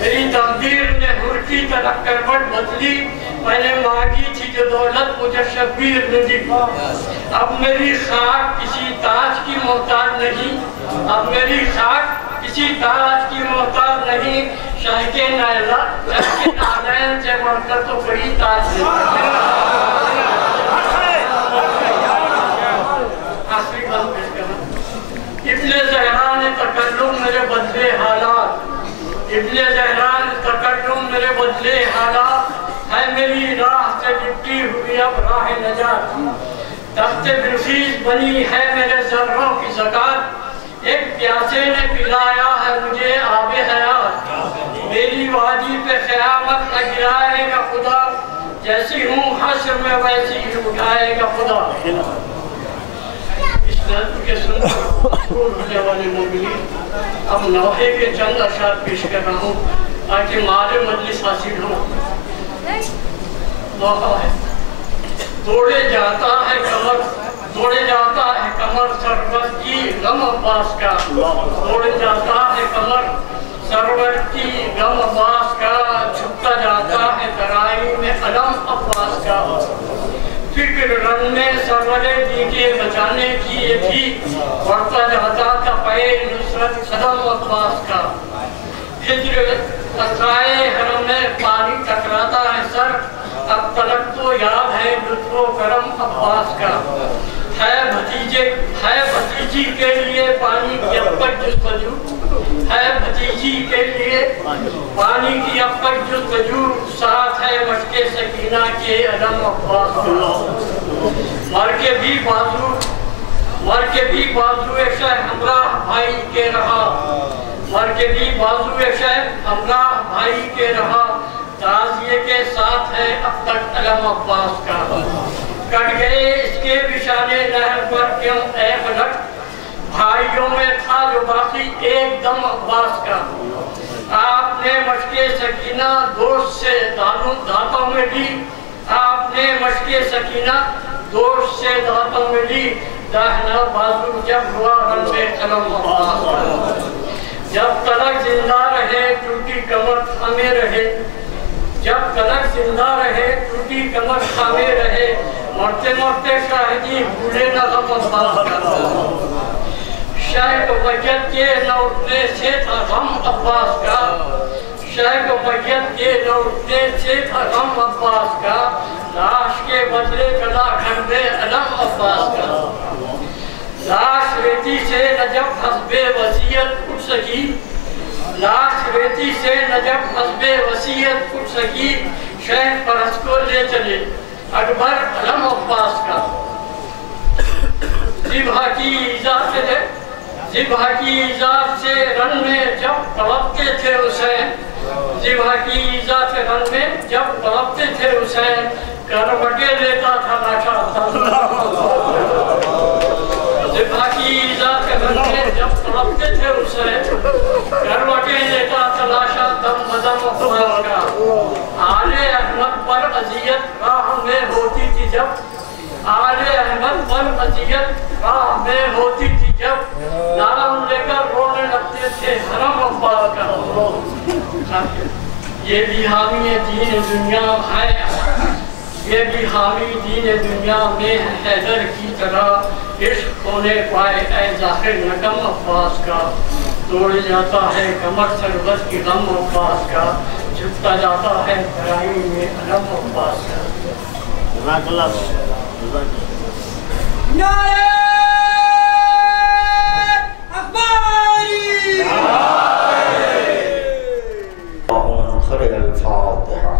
میری تقدیر نے حر کی طرح کروٹ بدلی، میں نے مانگی تھی جو دولت مجھے شبیر نے دی۔ اب میری خاک کسی تاج کی محتاج نہیں، اب میری خاک کسی تاج کی محتاج نہیں، شاہ کے نالین سے بڑھ کر تو بڑی تاج ہے۔ آخری بات پیش کرنا، ابن زہرا نے تکلم میرے بدلے حالات، ابن زہرا نے تکلم میرے بدلے حالات، ہے میری راہ سے لپٹی ہوئی اب راہ نجات، تخت بلخیس بنی ہے میرے ذروں کی زکات، ایک پیاسے نے پلایا ہے مجھے آب حیات، میری وادی پہ قیامت نہ گرائے گا خدا، جیسی ہوں حشر میں ویسی ہی اٹھائے گا خدا۔ اس نظم کے سن ہونے والے مومنین، اب نوحے کے چند اشعار پیش کر رہا ہوں تاکہ مال مجلس حاصل ہو۔ موقع ہے، توڑے جاتا ہے کمر، توڑے جاتا ہے کمر سرور کی غم عباس کا، توڑے جاتا ہے کمر سرور کی غم عباس کا، چھپتا جاتا ہے ترائی میں علم عباس کا، فکر رن میں سرور دی کے بچانے کی یہ تھی، بڑھتا جاتا تھا پے نصرت قدم عباس کا، ہجر قطرائے حرم میں پانی ٹکراتا ہے سر، اب تلک تو یاد ہے لطف و کرم عباس کا، ہے بھتیجی کے لیے پانی کی اب تک جستجو، ہے بھتیجی کے لیے پانی کی اب تک جستجو، ساتھ ہے مشق سکینہ کے علم عباس کا، مر کے بھی بازو شہ ہمراہ بھائی کے رہا، مر کے بھی بازو شہ ہمراہ بھائی کے رہا، تعزیے کے ساتھ ہے اب تک علم عباس کا، کٹ گئے اس کے بشانے نہر پر کیوں اے فلک، بھائیوں میں تھا جو باقی ایک دم عباس کا، آپ نے مشق سکینہ دوست سے دھاتوں میں لی، آپ نے مشق سکینہ دوست سے دھاتوں میں لی، داہنا بازو جب ہوا رن میں قلم عباس کا، جب تلک زندہ رہے ٹوٹی کمر تھامے رہے، جب تلک زندہ رہے ٹوٹی کمر تھامے رہے، مرتے مرتے شاہدی بھولے نہ غم عباس کا، شاہ کو میت کے نہ اٹھنے سے تھا غم عباس کا، شاہ کو میت کے نہ اٹھنے سے تھا غم عباس کا، لاش کے بدلے گلا گھر میں علم عباس کا، لاش ریتی سے نہ جب حسب وصیت اٹھ سکی، لاش ریتی سے نہ جب حسب وصیت اٹھ سکی، شیخ پرس کو لے چلے اکبر علم عباس کا، ذبح کی ایزا سے رن میں جب تڑپتے تھے حسین، ذبح کی ایزا سے رن میں جب تڑپتے تھے حسین، کروٹے لیتا تھا لاشا ذبح کی ایزا سے رن میں جب تڑپتے تھے حسین، کروٹے لیتا تھا لاشا دم مدم عباس کا، آل احمد پر اذیت راہ میں ہوتی تھی جب، آل احمد پر اذیت راہ میں ہوتی تھی جب، نام لے کر رونے لگتے تھے حرم عباس کا، یہ بھی حامی دین دنیا ہے، یہ بھی حامی دین دنیا میں حیدر کی طرح، عشق ہونے پائے اے ظاہر نغم عباس کا، توڑ جاتا ہے کمر سربت کی غم عباس کا، جھکتا جاتا ہے برائی میں علم عباس کا۔ جزاک اللہ نعرہ اکباری، آخر الفاتحہ۔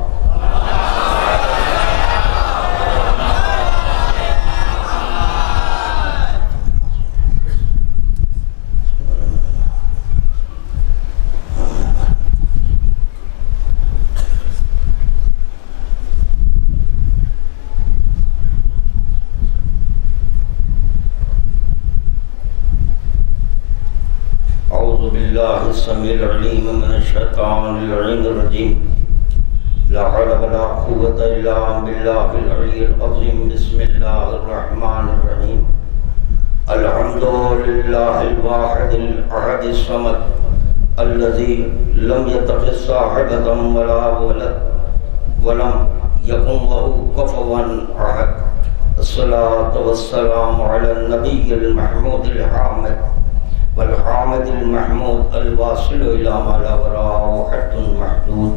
بالله السميع العليم من الشيطان اللعين الرجيم، لا حول ولا قوة إلا بالله العلي العظيم، بسم الله الرحمن الرحيم، الحمد لله الواحد الأحد الصمد، الذي لم يتخذ صاحبة ولا ولد ولم يكن له كفوا أحد. الصلاة والسلام على النبي المحمود الحامد والحامد المحمود الواصل إلى ما لا وراءه حد محدود،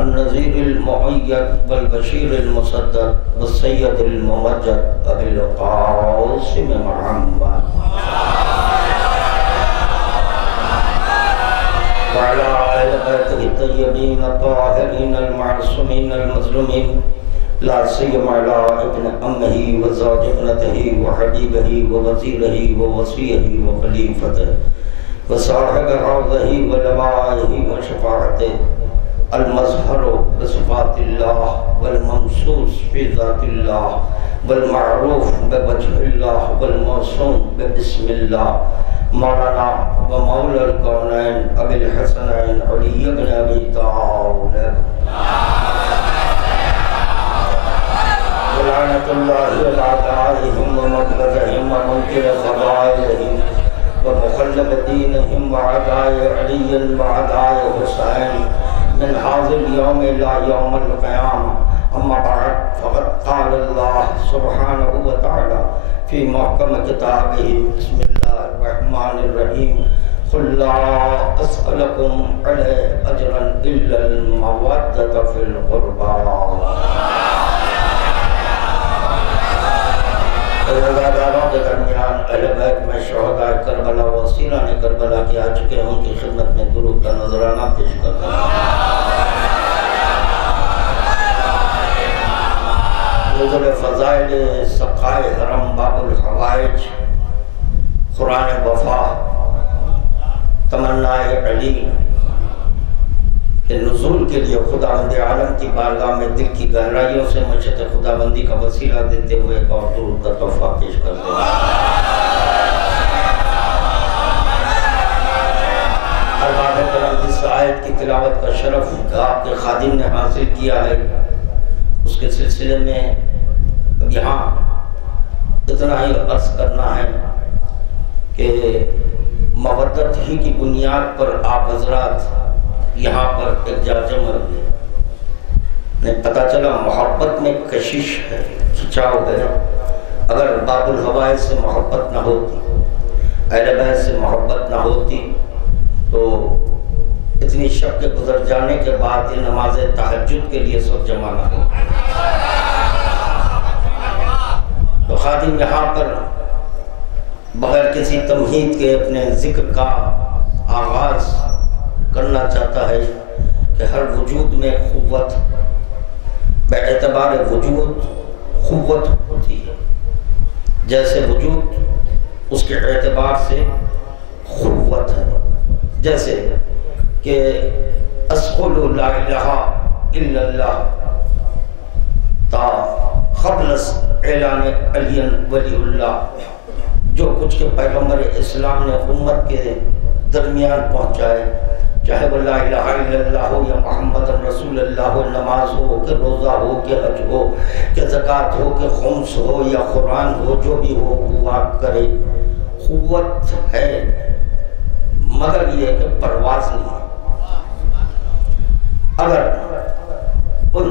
النذير المؤيد والبشير المصدق والسيد الممجد أبي القاسم محمد وعلى آل بيته الطيبين الطاهرين المعصومين المظلومين، لا سيما على ابن أمه وزوج ابنته وحبيبه ووزيره ووصيه وخليفته وصاحب عرضه ولوائه وشفاعته، المظهر بصفات الله والممسوس في ذات الله والمعروف بوجه الله والموصوم ببسم الله، مولانا ومولى الكونين أبي الحسنين علي بن أبي طالب ولعنة الله على أعدائهم ومبغضهم ومنكر خبائلهم ومخلب دينهم وعداء علي وعداء حسين من هذا اليوم إلى يوم القيامة. أما بعد، فقد قال الله سبحانه وتعالى في محكم كتابه: بسم الله الرحمن الرحيم، قل لا أسألكم عليه أجرا إلا المودة في القربى. روزاداروں کے درمیان اہل بیت میں شہداء کربلا و اسیران کربلا کے آ چکے ہیں، ان کی خدمت میں درود کا نذرانہ پیش کرتا ہوں۔ نزول فضائل سقائے حرم باب الحوائج، قرآن وفا، تمنا علی کے نزول کے لیے خداوند عالم کی بارگاہ میں دل کی گہرائیوں سے مشیت خداوندی کا وسیلہ دیتے ہوئے ایک اور درود کا تحفہ پیش کرتے ہیں۔ ارباب کرم، جس آیت کی تلاوت کا شرف آپ کے خادم نے حاصل کیا ہے، اس کے سلسلے میں یہاں اتنا ہی عرض کرنا ہے کہ مودت ہی کی بنیاد پر آپ حضرات یہاں پر ایک جاجم ہوئے، پتہ چلا محبت میں کشش ہے، کھچاؤ ہے۔ اگر باب الحوائج سے محبت نہ ہوتی، اہل بیت سے محبت نہ ہوتی، تو اتنی شب کے گزر جانے کے بعد یہ نماز تہجد کے لیے سب جمع نہ ہو۔ تو خادم یہاں پر بغیر کسی تمہید کے اپنے ذکر کا آغاز کرنا چاہتا ہے کہ ہر وجود میں قوت، بے اعتبار وجود قوت ہوتی ہے، جیسے وجود اس کے اعتبار سے قوت ہے، جیسے کہ اسقل لا الہ الا اللہ تا قبل اعلان علی ولی اللہ، جو کچھ کہ پیغمبر اسلام نے امت کے درمیان پہنچائے، چاہے وہ لا الہ الا اللہ ہو یا محمد رسول اللہ ہو، نماز ہو کہ روزہ ہو کہ حج ہو کہ زکوٰۃ ہو کہ خمس ہو یا قرآن ہو، جو بھی ہو وہ کرے، قوت ہے، مگر یہ کہ پرواز نہیں ہے۔ اگر ان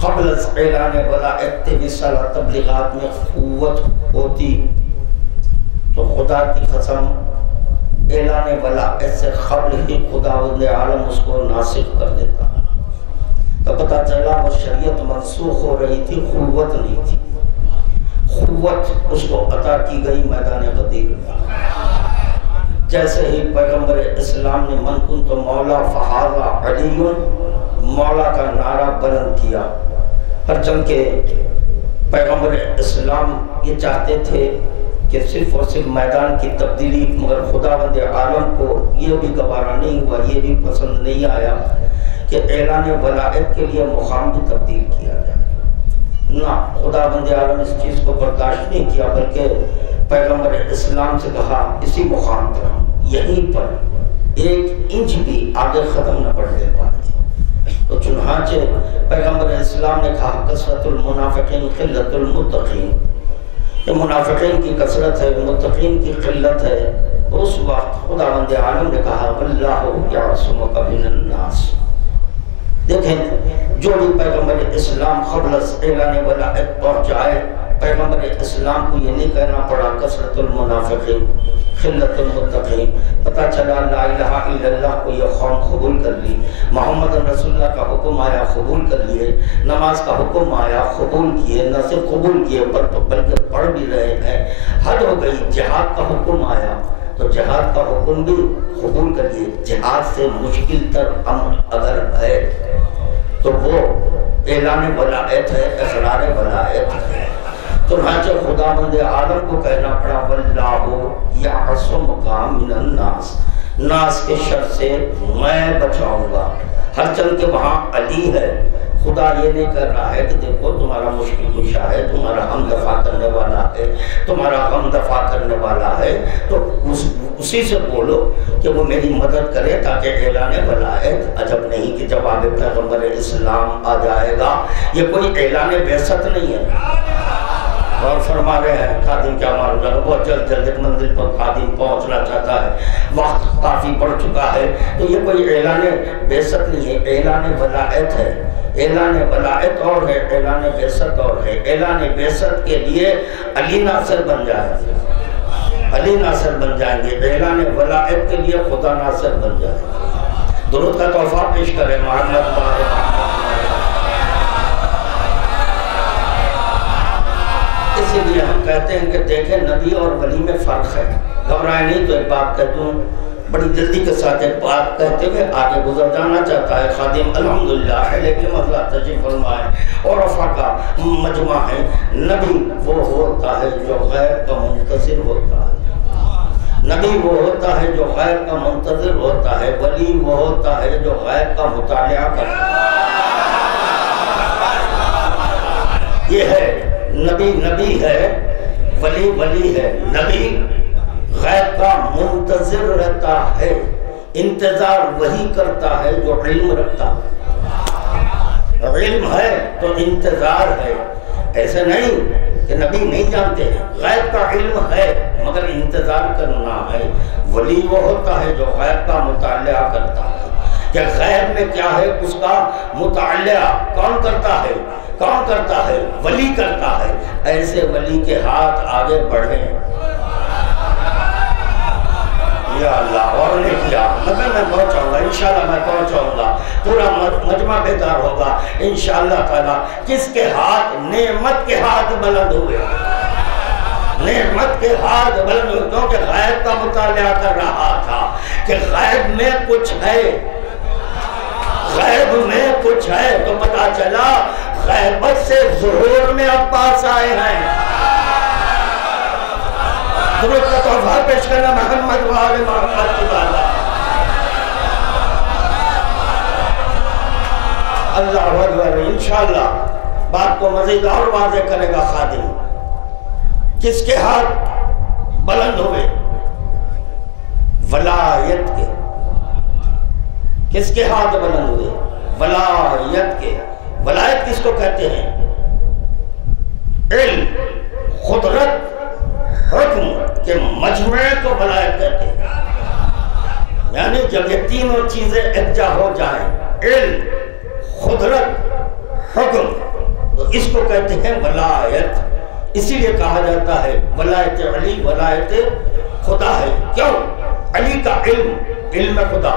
قبل اعلان ولایت رسالہ تبلیغات میں قوت ہوتی تو خدا کی قسم اعلان ولایت سے قبل ہی خداوند عالم اس کو ناسخ کر دیتا، تو پتہ چلا وہ شریعت منسوخ ہو رہی تھی، قوت نہیں تھی۔ قوت اس کو عطا کی گئی میدان غدیر میں، جیسے ہی پیغمبر اسلام نے من کنت مولا فہذا علی مولا کا نعرہ بلند کیا، پرچم کے پیغمبر اسلام یہ چاہتے تھے کہ صرف اور صرف میدان کی تبدیلی، مگر خداوند عالم کو یہ بھی گوارا نہیں ہوا، یہ بھی پسند نہیں آیا کہ اعلان ولایت کے لیے مقام بھی تبدیل کیا جائے۔ نہ، خداوند عالم اس چیز کو برداشت نہیں کیا، بلکہ پیغمبر اسلام سے کہا اسی مقام پر، یہیں پر ایک انچ بھی آگے قدم نہ بڑھنے پائے۔ تو چنانچہ پیغمبر اسلام نے کہا کثرت المنافقین قلت المتقین، یہ منافقین کی کثرت ہے، متقین کی قلت ہے، اس وقت خداوند عالم نے کہا واللہ یعصمک من الناس۔ دیکھیں جو بھی پیغمبر اسلام قبل از اعلان ولایت پہنچائے، پیغمبر اسلام کو یہ نہیں کہنا پڑا کثرت المنافقین خلت المتقین، پتہ چلا لا الہ الا اللہ کو یہ قوم قبول کر لی، محمد رسول اللہ کا حکم آیا قبول کر لیے، نماز کا حکم آیا قبول کیے، نہ صرف قبول کیے بلکہ پڑھ بھی رہے ہیں، حد ہو گئی، جہاد کا حکم آیا تو جہاد کا حکم بھی قبول کر لیے۔ جہاد سے مشکل تر امر اگر ہے تو وہ اعلان ولایت ہے، اقرار ولایت ہے۔ چنانچہ خداوند عالم کو کہنا پڑا واللہ یعصمک من الناس، ناس کے شر سے میں بچاؤں گا، ہر چند کہ وہاں علی ہے۔ خدا یہ نہیں کر رہا ہے کہ دیکھو تمہارا مشکل کشا ہے، تمہارا ہم دفع کرنے والا ہے، تمہارا غم دفع کرنے والا ہے، تو اسی سے بولو کہ وہ میری مدد کرے تاکہ اعلان ولایت۔ عجب نہیں کہ جب آگے پیغمبر اسلام آ جائے گا، یہ کوئی اعلان بعثت نہیں ہے۔ اور فرما رہے ہیں خادم کیا معلوم ہے، بہت جلد ایک منزل پر خادم پہنچنا چاہتا ہے، وقت کافی بڑھ چکا ہے، تو یہ کوئی اعلان بعثت نہیں ہے، اعلان ولایت ہے۔ اعلان ولایت اور ہے، اعلان بعثت اور ہے۔ اعلان بعثت کے لیے علی ناصر بن جائیں گے، علی ناصر بن جائیں گے، اعلان ولایت کے لیے خدا ناصر بن جائیں گے۔ درود کا تحفہ پیش کریں محمد بارک۔ اسی لیے ہم کہتے ہیں کہ دیکھیں نبی اور ولی میں فرق ہے، گھبرائیں نہیں۔ تو ایک بات کہتا ہوں بڑی جلدی کے ساتھ، ایک بات کہتے ہوئے آگے گزر جانا چاہتا ہے خادم الحمدللہ ہے، لیکن مسئلہ تشریف فرمائے اور عرفہ کا مجمع ہے۔ نبی وہ ہوتا ہے جو غیر کا منتظر ہوتا ہے، نبی وہ ہوتا ہے جو غیر کا منتظر ہوتا ہے، ولی وہ ہوتا ہے جو غیر کا مطالعہ کرتا ہے۔ یہ ہے نبی نبی ہے، ولی ولی ہے۔ نبی غیب کا منتظر رہتا ہے، انتظار وہی کرتا ہے جو علم رکھتا ہے۔ علم ہے تو انتظار ہے، ایسے نہیں کہ نبی نہیں جانتے ہیں، غیب کا علم ہے مگر انتظار کرنا ہے۔ ولی وہ ہوتا ہے جو غیب کا مطالعہ کرتا ہے کہ غیب میں کیا ہے، اس کا مطالعہ کون کرتا ہے؟ کون کرتا ہے؟ ولی کرتا ہے۔ ایسے ولی کے ہاتھ آگے بڑھیں۔ یا اللہ، اور نے کیا مگر میں پہنچاؤں گا، انشاءاللہ میں پہنچاؤں گا، پورا مجمع بیدار ہوگا انشاءاللہ تعالیٰ۔ کس کے ہاتھ؟ نعمت کے ہاتھ بلند ہوئے، نعمت کے ہاتھ بلند ہوئے، کیونکہ غیب کا مطالعہ کر رہا تھا کہ غیب میں کچھ ہے، غیب میں کچھ ہے، تو پتا چلا غیبت سے ظہور میں عباس آئے ہیں۔ درود کا تحفہ پیش کرنا محمد وآل محمد کی بالا۔ اللہ اکبر۔ انشاءاللہ بات کو مزید اور واضح کرے گا خادم۔ کس کے ہاتھ بلند ہوئے؟ ولایت کے۔ کس کے ہاتھ بلند ہوئے؟ ولایت کے۔ ولایت کس کو کہتے ہیں؟ علم، قدرت، حکم کے مجموعے کو ولایت کہتے ہیں۔ یعنی جب یہ تینوں چیزیں یکجا ہو جائیں، علم، قدرت، حکم، تو اس کو کہتے ہیں ولایت۔ اسی لیے کہا جاتا ہے ولایت علی ولایت خدا ہے۔ کیوں؟ علی کا علم، علم خدا،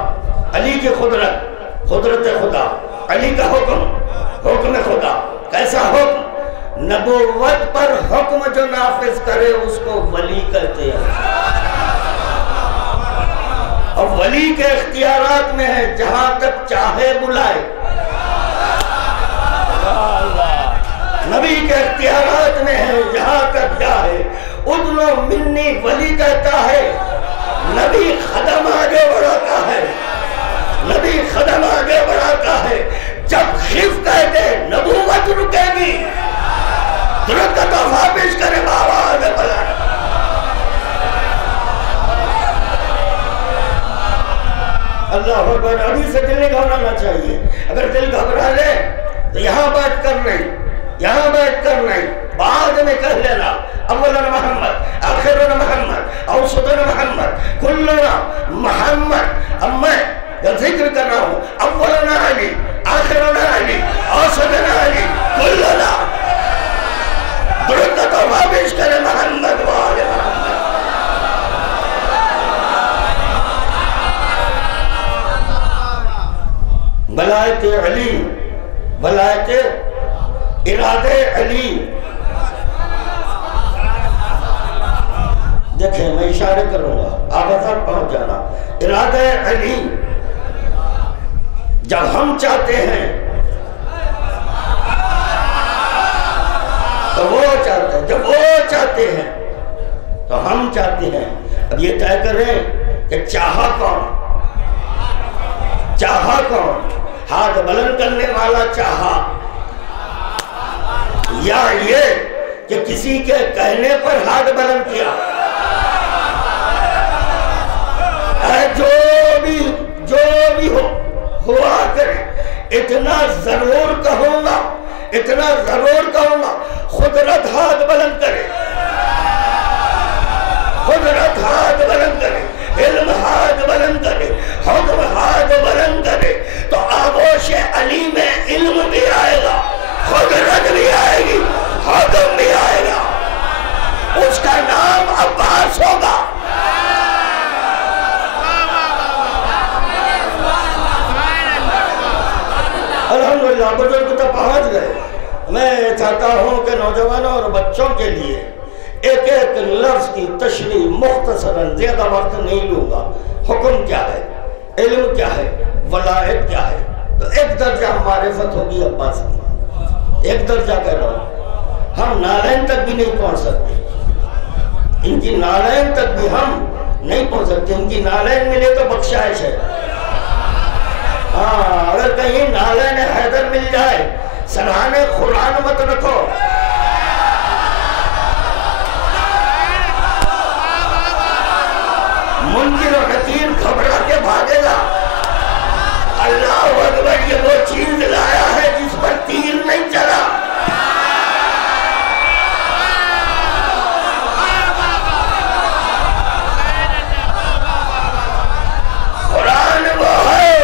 علی کی قدرت، قدرت خدا، علی کا حکم، حکم خدا۔ کیسا حکم؟ نبوت پر حکم جو نافذ کرے اس کو ولی کہتے ہیں، اور ولی کے اختیارات میں ہے جہاں تک چاہے بلائے۔ نبی کے اختیارات میں ہے جہاں تک چاہے ادنو منی ولی کہتا ہے، نبی قدم آگے بڑھاتا ہے، نبی قدم آگے بڑھاتا ہے۔ جب خف کہہ دے نبوت رکے گی۔ درود کا تحفہ پیش کرے بابا آگے بڑھا۔ اللہ اکبر۔ ابھی سے دل نہیں گھبرانا چاہیے، اگر دل گھبرا لے تو یہاں بات کر رہے، یہاں بیٹھ کر نہیں، بعد میں کہہ لینا اولا محمد، آخرنا محمد، اوسطنا محمد، کلنا محمد۔ اب میں ذکر کر رہا ہوں اولنا علی، آخرنا علی، اوسطنا علی، کلنا۔ درود تو واپس کرے محمد وآل محمد۔ ولایت علی، ولایت ارادہ علی۔ دیکھیں میں اشارے کروں گا، آپ تک پہنچ جانا۔ ارادہ علی جب ہم چاہتے ہیں تو وہ چاہتے ہیں، جب وہ چاہتے ہیں تو ہم چاہتے ہیں۔ اب یہ طے کریں کہ چاہا کون، چاہا کون؟ ہاتھ بلند کرنے والا چاہا، یا یہ کہ کسی کے کہنے پر ہاتھ بلند کیا؟ جو بھی ہوا کرے، اتنا ضرور کہوں گا، اتنا ضرور کہوں گا، قدرت ہاتھ بلند کرے، قدرت ہاتھ بلند کرے، علم ہاتھ بلند کرے، حکم ہاتھ بلند کرے، تو آغوش علی میں علم بھی آئے گا، قدرت بھی آئے گی، حکم بھی آئے گا، اس کا نام عباس ہوگا۔ الحمدللہ بزرگ تو پہنچ گئے۔ میں چاہتا ہوں کہ نوجوانوں اور بچوں کے لیے ایک ایک لفظ کی تشریح مختصراً، زیادہ وقت نہیں لوں گا۔ حکم کیا ہے، علم کیا ہے، ولایت کیا ہے؟ تو ایک درجہ معرفت ہوگی عباس کی، ایک درجہ کہہ رہا ہوں۔ ہم نالین تک بھی نہیں پہنچ سکتے، ان کی نالین تک بھی ہم نہیں پہنچ سکتے۔ ان کی نالین ملے تو بخشائش ہے۔ ہاں، اگر کہیں نالین حیدر مل جائے، سرحان قرآن مت رکھو۔ منکر و نکیر گھبرا کے بھاگے گا۔ اللہ اکبر، یہ وہ چیز لایا ہے جس پر تیر نہیں چلا۔ قرآن وہ ہے،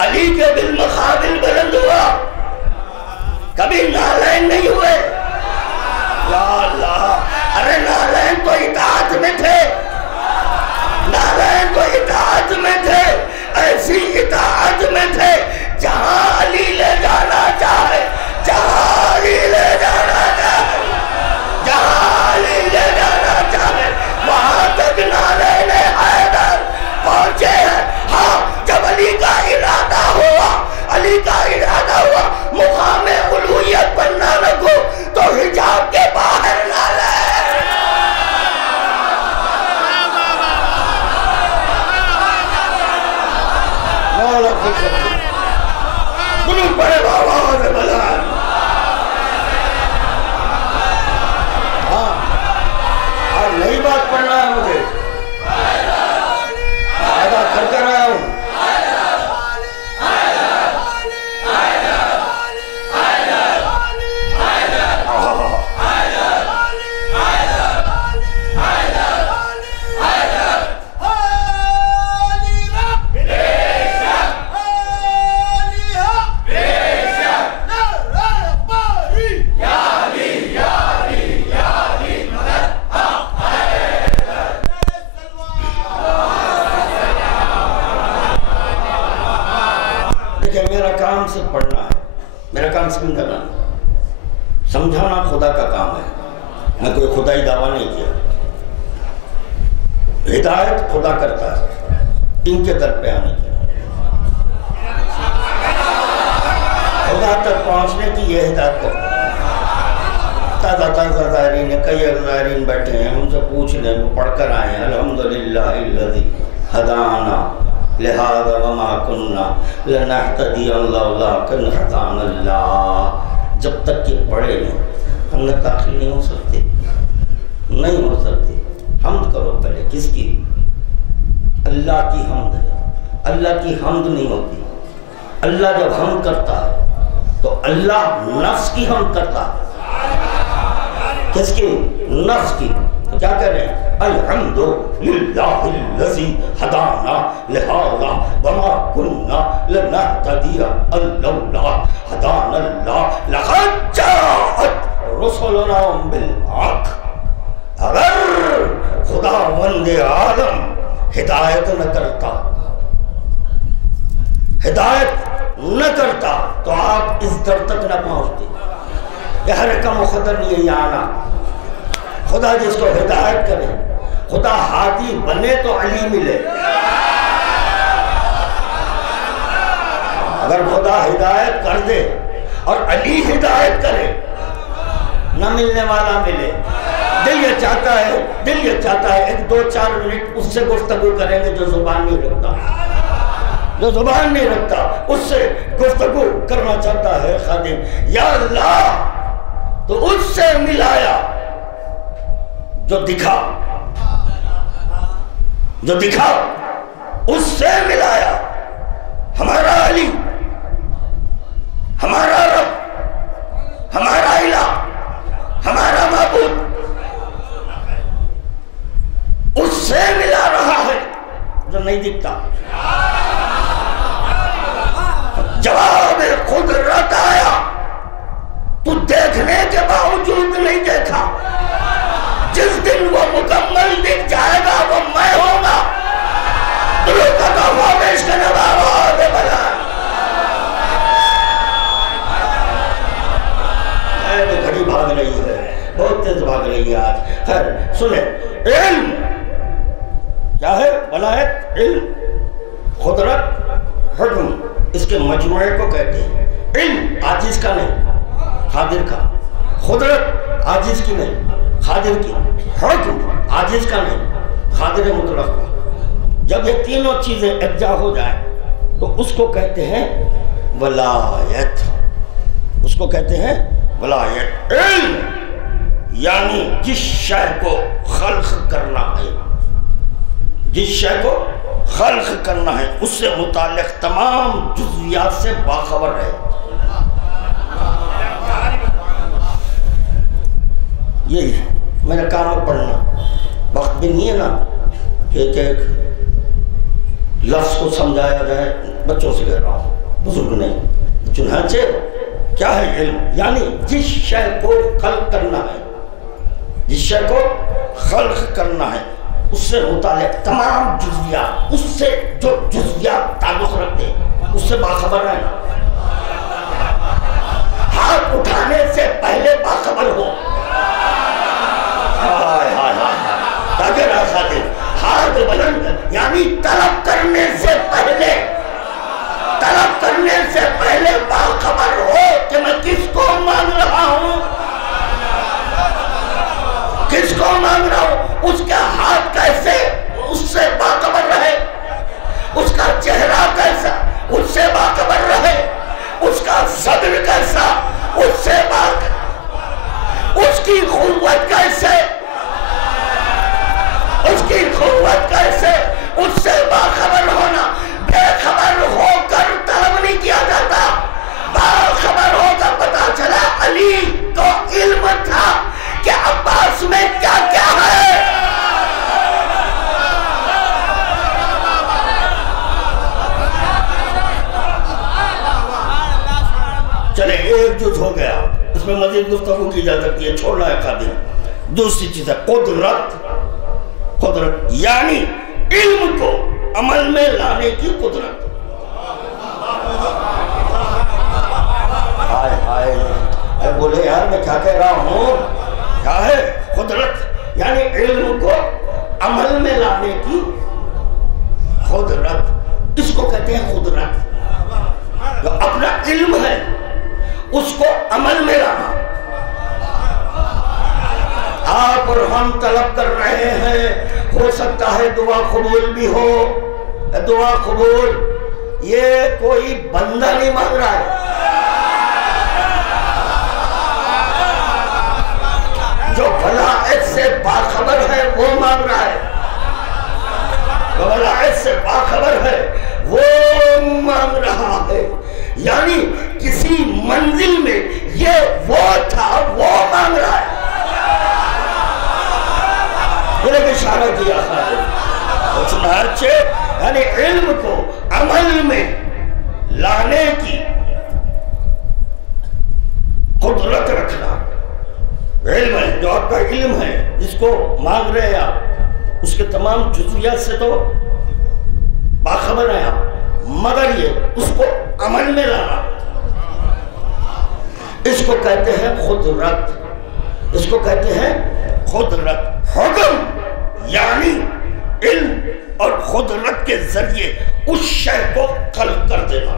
علی کے بالمقابل بلند ہوا، کبھی نالین نہیں ہوئے۔ یا اللہ، ارے نالین تو اطاعت میں تھے، نالین تو اطاعت میں تھے، ایسی اطاعت میں تھے جہاں علی لے جانا چاہے، جہاں علی لے جانا چاہے، جہاں علی لے جانا چاہے، وہاں تک نالین حیدر پہنچے ہیں۔ ہاں، جب علی کا ارادہ ہوا، علی کا ارادہ ہوا مقام الوہیت پر نہ رکھو تو حجاب کے باہر نہ لے۔ درود پڑھے بابا سے بلند۔ ہاں، اور نئی بات پڑھنا ہے مجھے، ادا کر آیا ہوں۔ میرا کام صرف پڑھنا ہے، میرا کام سمجھانا، سمجھانا خدا کا کام ہے۔ میں کوئی خدائی دعویٰ نہیں کیا، ہدایت خدا کرتا ہے، ان کے در پہ آنے کیا، خدا تک پہنچنے کی یہ ہدایت کرتا ہے۔ تازہ زائرین، کئی زائرین بیٹھے ہیں، ان سے پوچھ لیں، وہ پڑھ کر آئے ہیں الحمدللہ الذی ہدانا لہذا وما کننا لنہتدی لولا ان ہدانا اللہ۔ جب تک کہ پڑھے نہیں ہم نے داخل نہیں ہو سکتے، نہیں ہو سکتے۔ حمد کرو پہلے، کس کی؟ اللہ کی حمد ہے۔ اللہ کی حمد نہیں ہوتی۔ اللہ جب حمد کرتا ہے تو اللہ نفس کی حمد کرتا ہے. کس کی؟ نفس کی. تو کیا کہہ رہے ہیں؟ الحمد للہ الذی ہدانا لہذا وما کنا لنہتدی لولا ہدانا اللہ لقد جاءت رسلنا بالحق. اگر خداوند عالم ہدایت نہ کرتا، ہدایت نہ کرتا تو آپ اس در تک نہ پہنچتے. کہ ہر کا مقدر نہیں ہے یہ آنا. خدا جس کو ہدایت کرے، خدا ہادی بنے تو علی ملے. اگر خدا ہدایت کر دے اور علی ہدایت کرے، نہ ملنے والا ملے. دل یہ چاہتا ہے 1-2-4 منٹ اس سے گفتگو کریں گے جو زبان نہیں رکھتا اس سے گفتگو کرنا چاہتا ہے خادم. یا اللہ تو اس سے ملایا جو دکھا اس سے ملایا. ہمارا علی، ہمارا رب، ہمارا الہ، ہمارا معبود اس سے ملا رہا ہے جو نہیں دکھتا. جواب قدرت آیا، تو دیکھنے کے باوجود نہیں دیکھا. جس دن وہ مکمل دکھ جائے گا وہ میں ہوں گا. گھڑی بھاگ رہی ہے، بہت تیز بھاگ رہی ہے آج. خیر سنیں، علم کیا ہے؟ ولایت، علم، قدرت، حکم، اس کے مجموعے کو کہتے ہیں. علم عاجز کا نہیں، قادر کا. قدرت عاجز کی نہیں، قادر کی. حکم عاجز کا نہیں، قادر مطلق کا. جب یہ تینوں چیزیں یکجا ہو جائیں تو اس کو کہتے ہیں ولایت. اس کو کہتے ہیں ولایت. علم یعنی جس شے کو خلق کرنا ہے، جس شے کو خلق کرنا ہے اس سے متعلق تمام جزویات سے باخبر ہے. یہی میرا کام ہے پڑھنا. وقت بھی نہیں ہے نا کہ ایک لفظ کو سمجھایا جائے. بچوں سے کہہ رہا ہوں، بزرگ نہیں. چنانچہ کیا ہے علم؟ یعنی جس شے کو خلق کرنا ہے، جس شے کو خلق کرنا ہے اس سے متعلق تمام جزویات، اس سے جو جزویات تعلق رکھتے ہیں اس سے باخبر رہنا. ہاتھ اٹھانے سے پہلے باخبر ہو. تاکہ راستہ دے. ہاتھ بلند یعنی طلب کرنے سے پہلے باخبر ہو کہ میں کس کو مانگ رہا ہوں، کس کو مانگ رہا ہوں. اس کا ہاتھ کیسے اس سے باخبر رہے، اس کا چہرہ کیسا اس سے باخبر رہے، اس کا صدر کیسا اس سے اس کی قوت کیسے اس سے باخبر ہونا. بے خبر ہو کر طلب نہیں کیا جاتا، باخبر ہو کر پتا چلا. علی کو علم تھا کہ عباس میں کیا کیا ہے. چلے ایک جز ہو گیا، اس میں مزید گفتگو کی جا سکتی ہے، چھوڑنا ہے خادم. دوسری چیز ہے قدرت. قدرت یعنی علم کو عمل میں لانے کی قدرت. ہائے بولے یار میں کیا کہہ رہا ہوں. کیا ہے قدرت؟ یعنی علم کو عمل میں لانے کی قدرت. اس کو کہتے ہیں قدرت. جو اپنا علم ہے اس کو عمل میں لانا. آپ اور ہم طلب کر رہے ہیں، ہو سکتا ہے دعا قبول بھی ہو. دعا قبول یہ کوئی بندہ نہیں مانگ رہا ہے، جو ولایت سے باخبر ہے وہ مانگ رہا ہے. جو ولایت سے باخبر ہے وہ مانگ رہا ہے. یعنی کسی منزل میں یہ وہ تھا، وہ مانگ رہا ہے۔ یہ لیکن اشارہ کیا خالد چنانچہ یعنی علم کو عمل میں لانے کی قدرت رکھنا، علم ہے جو آپ کا علم ہے جس کو مانگ رہے ہیں آپ، اس کے تمام جزویات سے تو باخبر ہیں آپ، مگر یہ اس کو عمل میں لانا، اس کو کہتے ہیں قدرت، اس کو کہتے ہیں قدرت۔ حکم یعنی علم اور قدرت کے ذریعے اس شے کو خلق کر دینا۔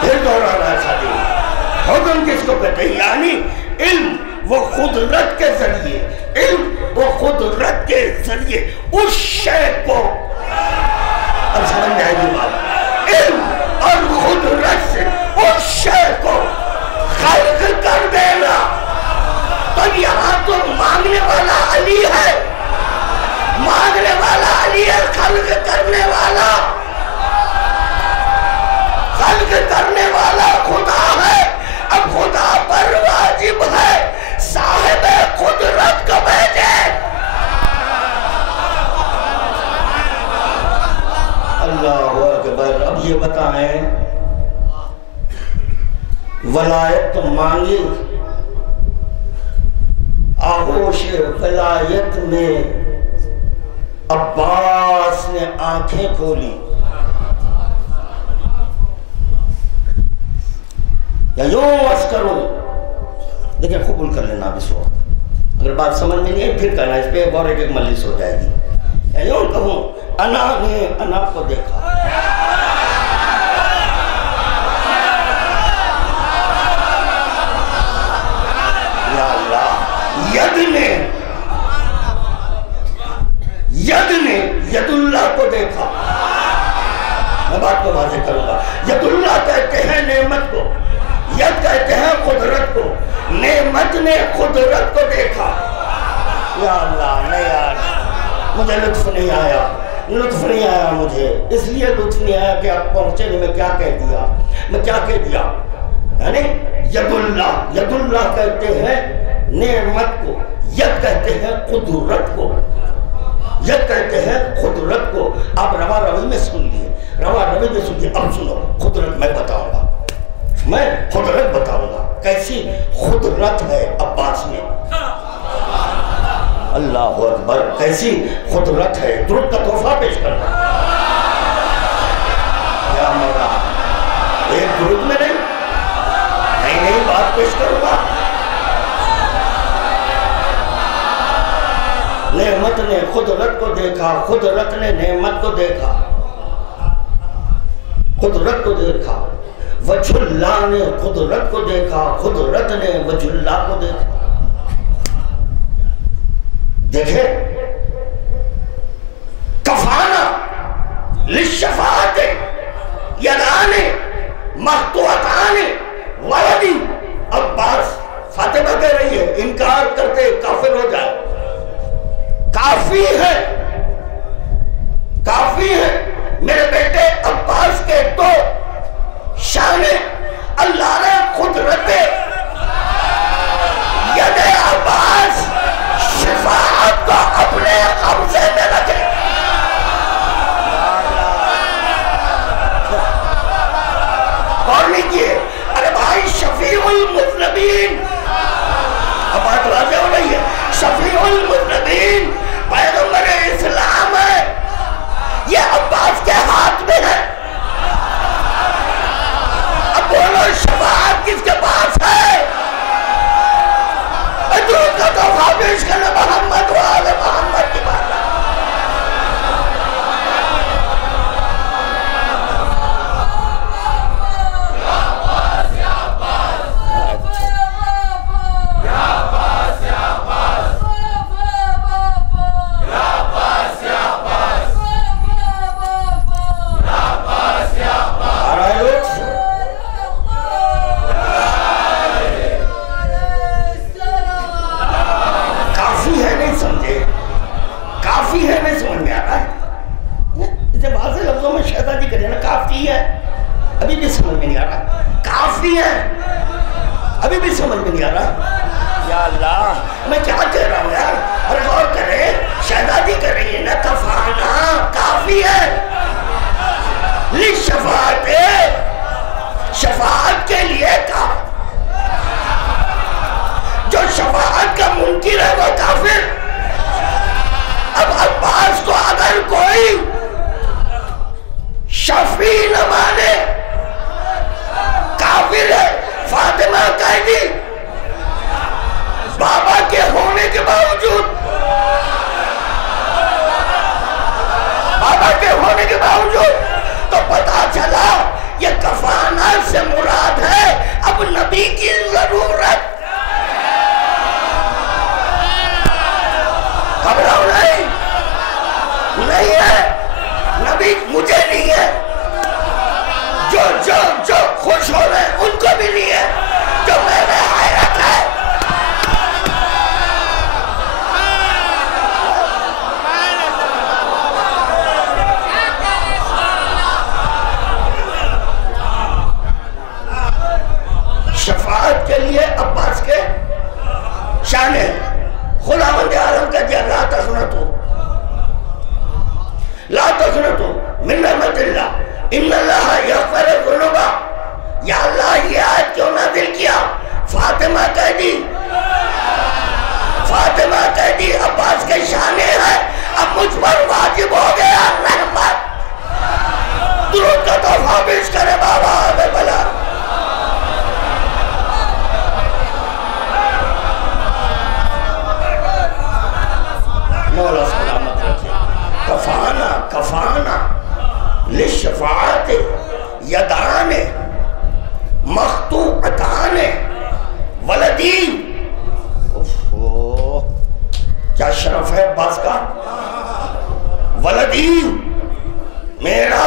پھر دہرانا ہے خادم، حکم کس کو کہتے ہیں؟ یعنی علم وہ قدرت کے ذریعے، علم وہ قدرت کے ذریعے اس شے کو، اب سمجھ جائے گی بات، علم اور قدرت سے اس شے کو خلق کر دینا۔ تو یہاں تو مانگنے والا علی ہے، مانگنے والا علی ہے، خلق کرنے والا، خلق کرنے والا خدا ہے۔ اب خدا پر واجب ہے صاحب قدرت کو بھیجے۔ اللہ اکبر۔ اب یہ بتائیں، ولایت تو مانگی، آغوش ولایت میں عباس نے آنکھیں کھولی، یا یوں عرض کروں، دیکھیں قبول کر لینا اب اس وقت، اگر بات سمجھ میں نہیں ہے پھر کہنا، اس پہ اور ایک مجلس ہو جائے گی۔ یا یوں کہوں، انا نے انا کو دیکھا، یا اللہ، ید نے ید اللہ کو دیکھا۔ میں بات کو واضح کروں گا، ید اللہ کہتے ہیں نعمت کو، ید کہتے ہیں قدرت کو، نعمت نے قدرت کو دیکھا۔ یا اللہ، نہیں یار مجھے لطف نہیں آیا، لطف نہیں آیا مجھے، اس لیے لطف نہیں آیا کہ آپ پہنچے نہیں، میں کیا کہہ دیا، میں کیا کہہ دیا، یعنی ید اللہ کہتے ہیں نعمت کو، ید کہتے ہیں قدرت کو، ید کہتے ہیں قدرت کو۔ آپ روا روی میں سن لیے، روا روی میں سن لیے، اب سنو قدرت میں بتاؤں گا، میں قدرت بتاؤں گا، کیسی قدرت ہے عباس میں۔ اللہ اکبر، کیسی قدرت ہے، درود کا تحفہ پیش کرنا۔ کیا مولا، ایک درود میں نہیں، نئی بات پیش کروں گا۔ نعمت نے قدرت کو دیکھا، قدرت نے نعمت کو دیکھا، قدرت کو دیکھا، وجہ اللہ نے قدرت کو دیکھا، قدرت نے وجہ اللہ کو دیکھا۔ دیکھے کفانا للشفاعت یدان مقطوعتان ولدی۔ عباس فاطمہ کہہ رہی ہے، انکار کرتے کافر ہو جائے، کافی ہے، کافی ہے میرے بیٹے عباس کے تو شان اللہ نے قدرت ید عباس شفاعت کو اپنے قبضے میں رکھے۔ اور نہیں کیے، ارے بھائی شفیع المذنبین، اب بات واضح ہو رہی ہے، شفیع المذنبین پیغمبر اسلام ہے، یہ عباس کے ہاتھ میں ہے۔ اب بولو شفاعت ابھی بھی سمجھ میں نہیں آ رہا؟ کافی ہے، ابھی بھی سمجھ میں نہیں آ رہا؟ یا اللہ میں کیا کہہ رہا ہوں یار، اور غور کرے، شہزادی کر رہی ہے نا کفانا کافی ہے للشفاعت، شفاعت کے لیے کافی۔ جو شفاعت کا منکر ہے وہ کافر۔ اب عباس کو اگر کوئی شفیع نہ مانے کافر ہے۔ فاطمہ قائدی بابا کے ہونے کے باوجود، بابا کے ہونے کے باوجود تو پتا چلا یہ کفانات سے مراد ہے اب نبی کی ضرورت۔ گھبراؤ نہیں ہے، نبی مجھے نہیں ہے، جو خوش ہو رہے ہیں ان کو بھی نہیں ہے، جو میرے حیرت ہے۔ شفاعت کے لیے عباس کے شان ہے۔ خداوند عالم کا دیا لا تقنطوا من رحمت اللہ ان اللہ یغفر الذنوب۔ یا اللہ یہ آیت کیوں نازل کیا؟ فاطمہ قیدی عباس کے شانے ہے، اب مجھ پر واجب ہو گیا رحمت۔ درود کا تحفہ پیش کرے بابا آبے بلا۔ مولا سلامت رکھے۔ کفانا للشفاعت یدان مخطوعتان ولدی۔ کیا شرف ہے عباس کا؟ ولدی میرا،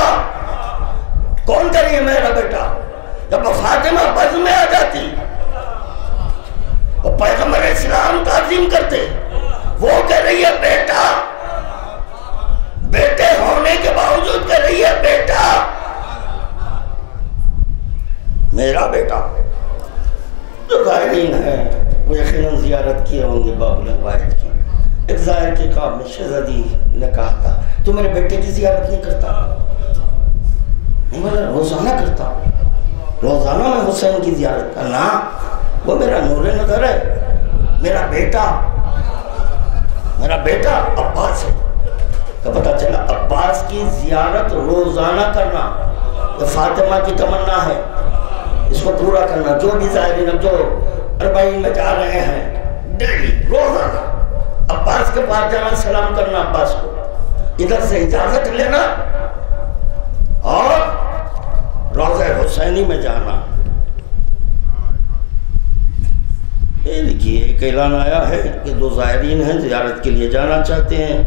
کون کریے میرا بیٹا؟ جب فاطمہ بز میں آ جاتی اور پیغمبر اسلام تعظیم کرتے، وہ کہہ رہی ہے بیٹا، بیٹے ہونے کے باوجود کہہ رہی ہے بیٹا، میرا بیٹا۔ جو زائرین ہیں وہ یقیناً زیارت کیے ہوں گے باب العوائد کی۔ ایک ظاہر کے خواب میں شہزادی نے کہا تھا تو میرے بیٹے کی زیارت نہیں کرتا؟ میں بولا روزانہ کرتا، روزانہ میں حسین کی زیارت کرنا، وہ میرا نور نظر ہے، میرا بیٹا عباس ہے۔ تو پتہ چلا عباس کی زیارت روزانہ کرنا یہ فاطمہ کی تمنا ہے، اس کو پورا کرنا۔ جو بھی زائرین جو 40 میں جا رہے ہیں ڈیلی روزانہ عباس کے پاس جانا، سلام کرنا عباس کو، ادھر سے اجازت لینا اور روضہ حسینی میں جانا۔ یہ دیکھیے ایک اعلان آیا ہے کہ 2 زائرین ہیں زیارت کے لیے جانا چاہتے ہیں،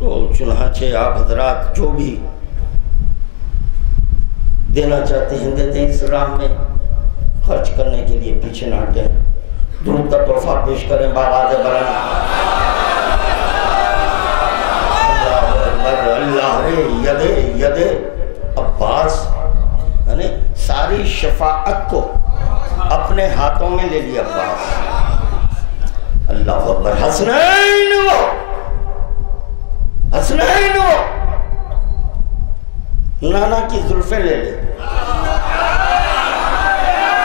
تو چنانچہ آپ حضرات جو بھی دینا چاہتے ہیں دیتے ہیں، اس راہ میں خرچ کرنے کے لیے پیچھے نہ ہٹیں۔ درود کا تحفہ پیش کریں بآواز بلند۔ اللہ ید عباس، یعنی ساری شفاعت کو اپنے ہاتھوں میں لے لیا عباس۔ اللہ اکبر۔ حسنین وہ نانا کی زلفیں لے لے،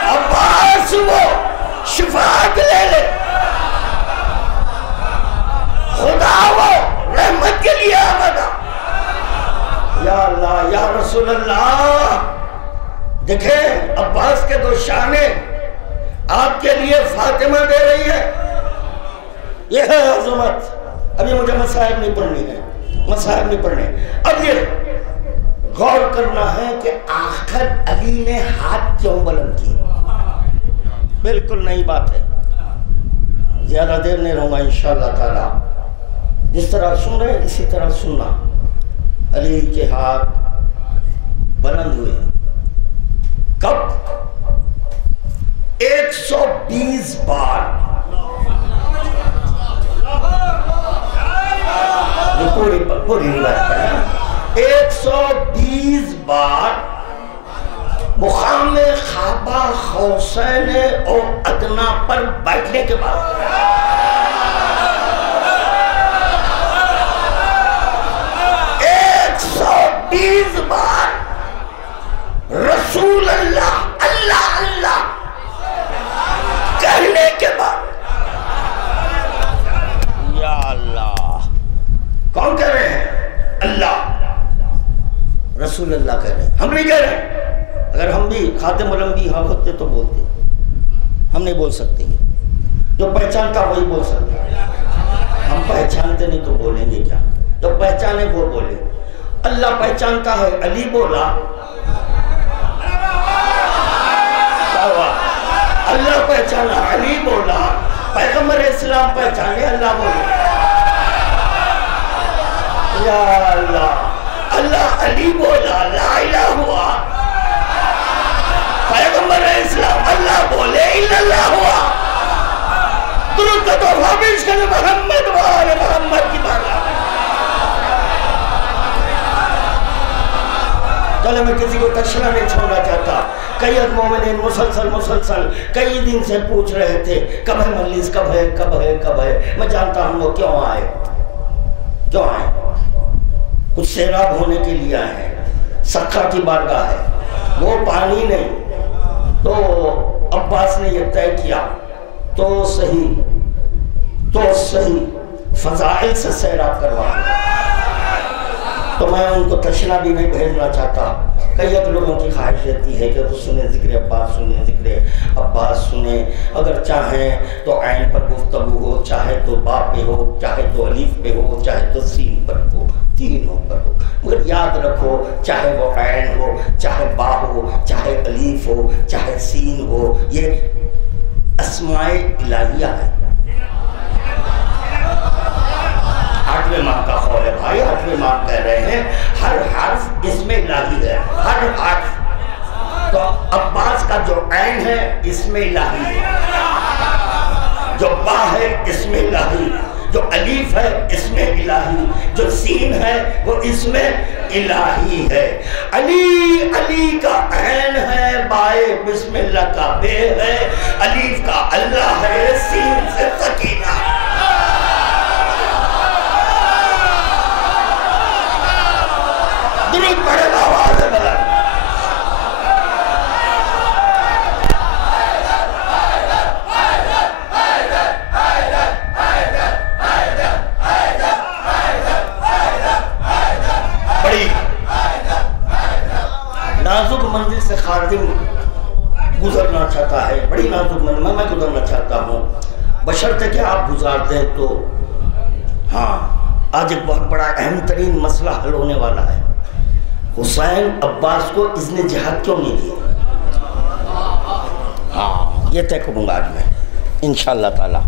عباس وہ شفاعت لے لے، خدا وہ رحمت کے لیے آمدہ۔ یا اللہ یا رسول اللہ، دیکھیں عباس کے 2 شانے آپ کے لیے فاطمہ دے رہی ہے، یہ ہے عظمت۔ ابھی مجھے مسائب نہیں پڑھنے۔ اب یہ غور کرنا ہے کہ آخر علی نے ہاتھ کیوں بلند کی؟ بالکل نئی بات ہے، زیادہ دیر نہیں رہوں گا انشاءاللہ تعالی۔ جس طرح سن رہے اسی طرح سننا۔ علی کے ہاتھ بلند ہوئے کب؟ 120 بار۔ پوری روایت پڑھیں۔ 120 بار مقام خابہ حسین اور ادنا پر بیٹھنے کے بعد 120 بار رسول اللہ اللہ اللہ کہنے کے بعد، یا اللہ کون کہہ رہے ہیں؟ اللہ رسول اللہ کہہ رہے ہیں، ہم نہیں کہہ رہے ہیں۔ اگر ہم بھی خاتم الانبیاء ہوتے تو بولتے، ہم نہیں بول سکتے، جو پہچانتا وہی بول سکتا، ہم پہچانتے نہیں تو بولیں گے کیا؟ جو پہچانے وہ بولے۔ اللہ پہچانتا ہے، علی بولا، اللہ پہچانا، علی بولا، پیغمبر اسلام پہچانے، اللہ بولے، یا اللہ اللہ علی بولا، لا الہ ہوا، پیغمبر اسلام اللہ بولے، اللہ ہوا، درود کا تحفہ پیش کرے محمد وآل محمد کی بارگاہ میں۔ چلے میں کسی کو تشنہ نہیں چھوڑنا چاہتا۔ کئی مومنین مسلسل کئی دن سے پوچھ رہے تھے کب ہے مجلس، کب ہے کب ہے کب ہے۔ میں جانتا ہوں وہ کیوں آئے، کچھ سیراب ہونے کے لیے آئے ہیں، سقہ کی بارگاہ ہے، وہ پانی نہیں تو عباس نے یہ طے کیا تو صحیح فضائل سے سیراب کروانا، تو میں ان کو تشنہ بھی نہیں بھیجنا چاہتا۔ کئی ایک لوگوں کی خواہش رہتی ہے کہ تو سنیں ذکر عباس، سنیں ذکر عباس سنیں، اگر چاہیں تو عین پر گفتگو ہو، چاہے تو با پہ ہو، چاہے تو الف پہ ہو، چاہے تو سین پر ہو، تینوں پر ہو، مگر یاد رکھو چاہے وہ عین ہو، چاہے با ہو، چاہے الف ہو، چاہے سین ہو، یہ اسماء الہیہ ہے۔ 8ویں ماہ کا قول ہے بھائی، 8ویں ماہ کہہ رہے ہیں، ہر حرف اسم الہی ہے، ہر حرف۔ تو عباس کا جو عین ہے اسم الہی ہے، جو با ہے اسم الہی، جو الف ہے اسم الہی، جو سین ہے وہ اسم الہی ہے۔ علی علی کا عین ہے، بائے بسم اللہ کا بے ہے، الف کا اللہ ہے، سین سے سکینہ ہے۔ درود پڑھے آواز بلند۔ بڑی نازک منزل سے خادم گزرنا چاہتا ہے، بڑی نازک منزل میں گزرنا چاہتا ہوں، بشرطے کہ آپ گزار دیں تو۔ ہاں آج ایک بہت بڑا اہم ترین مسئلہ حل ہونے والا ہے۔ حسین عباس کو اذن جہاد کیوں نہیں دیا؟ ہاں یہ طے کروں گا آج میں انشاءاللہ تعالی،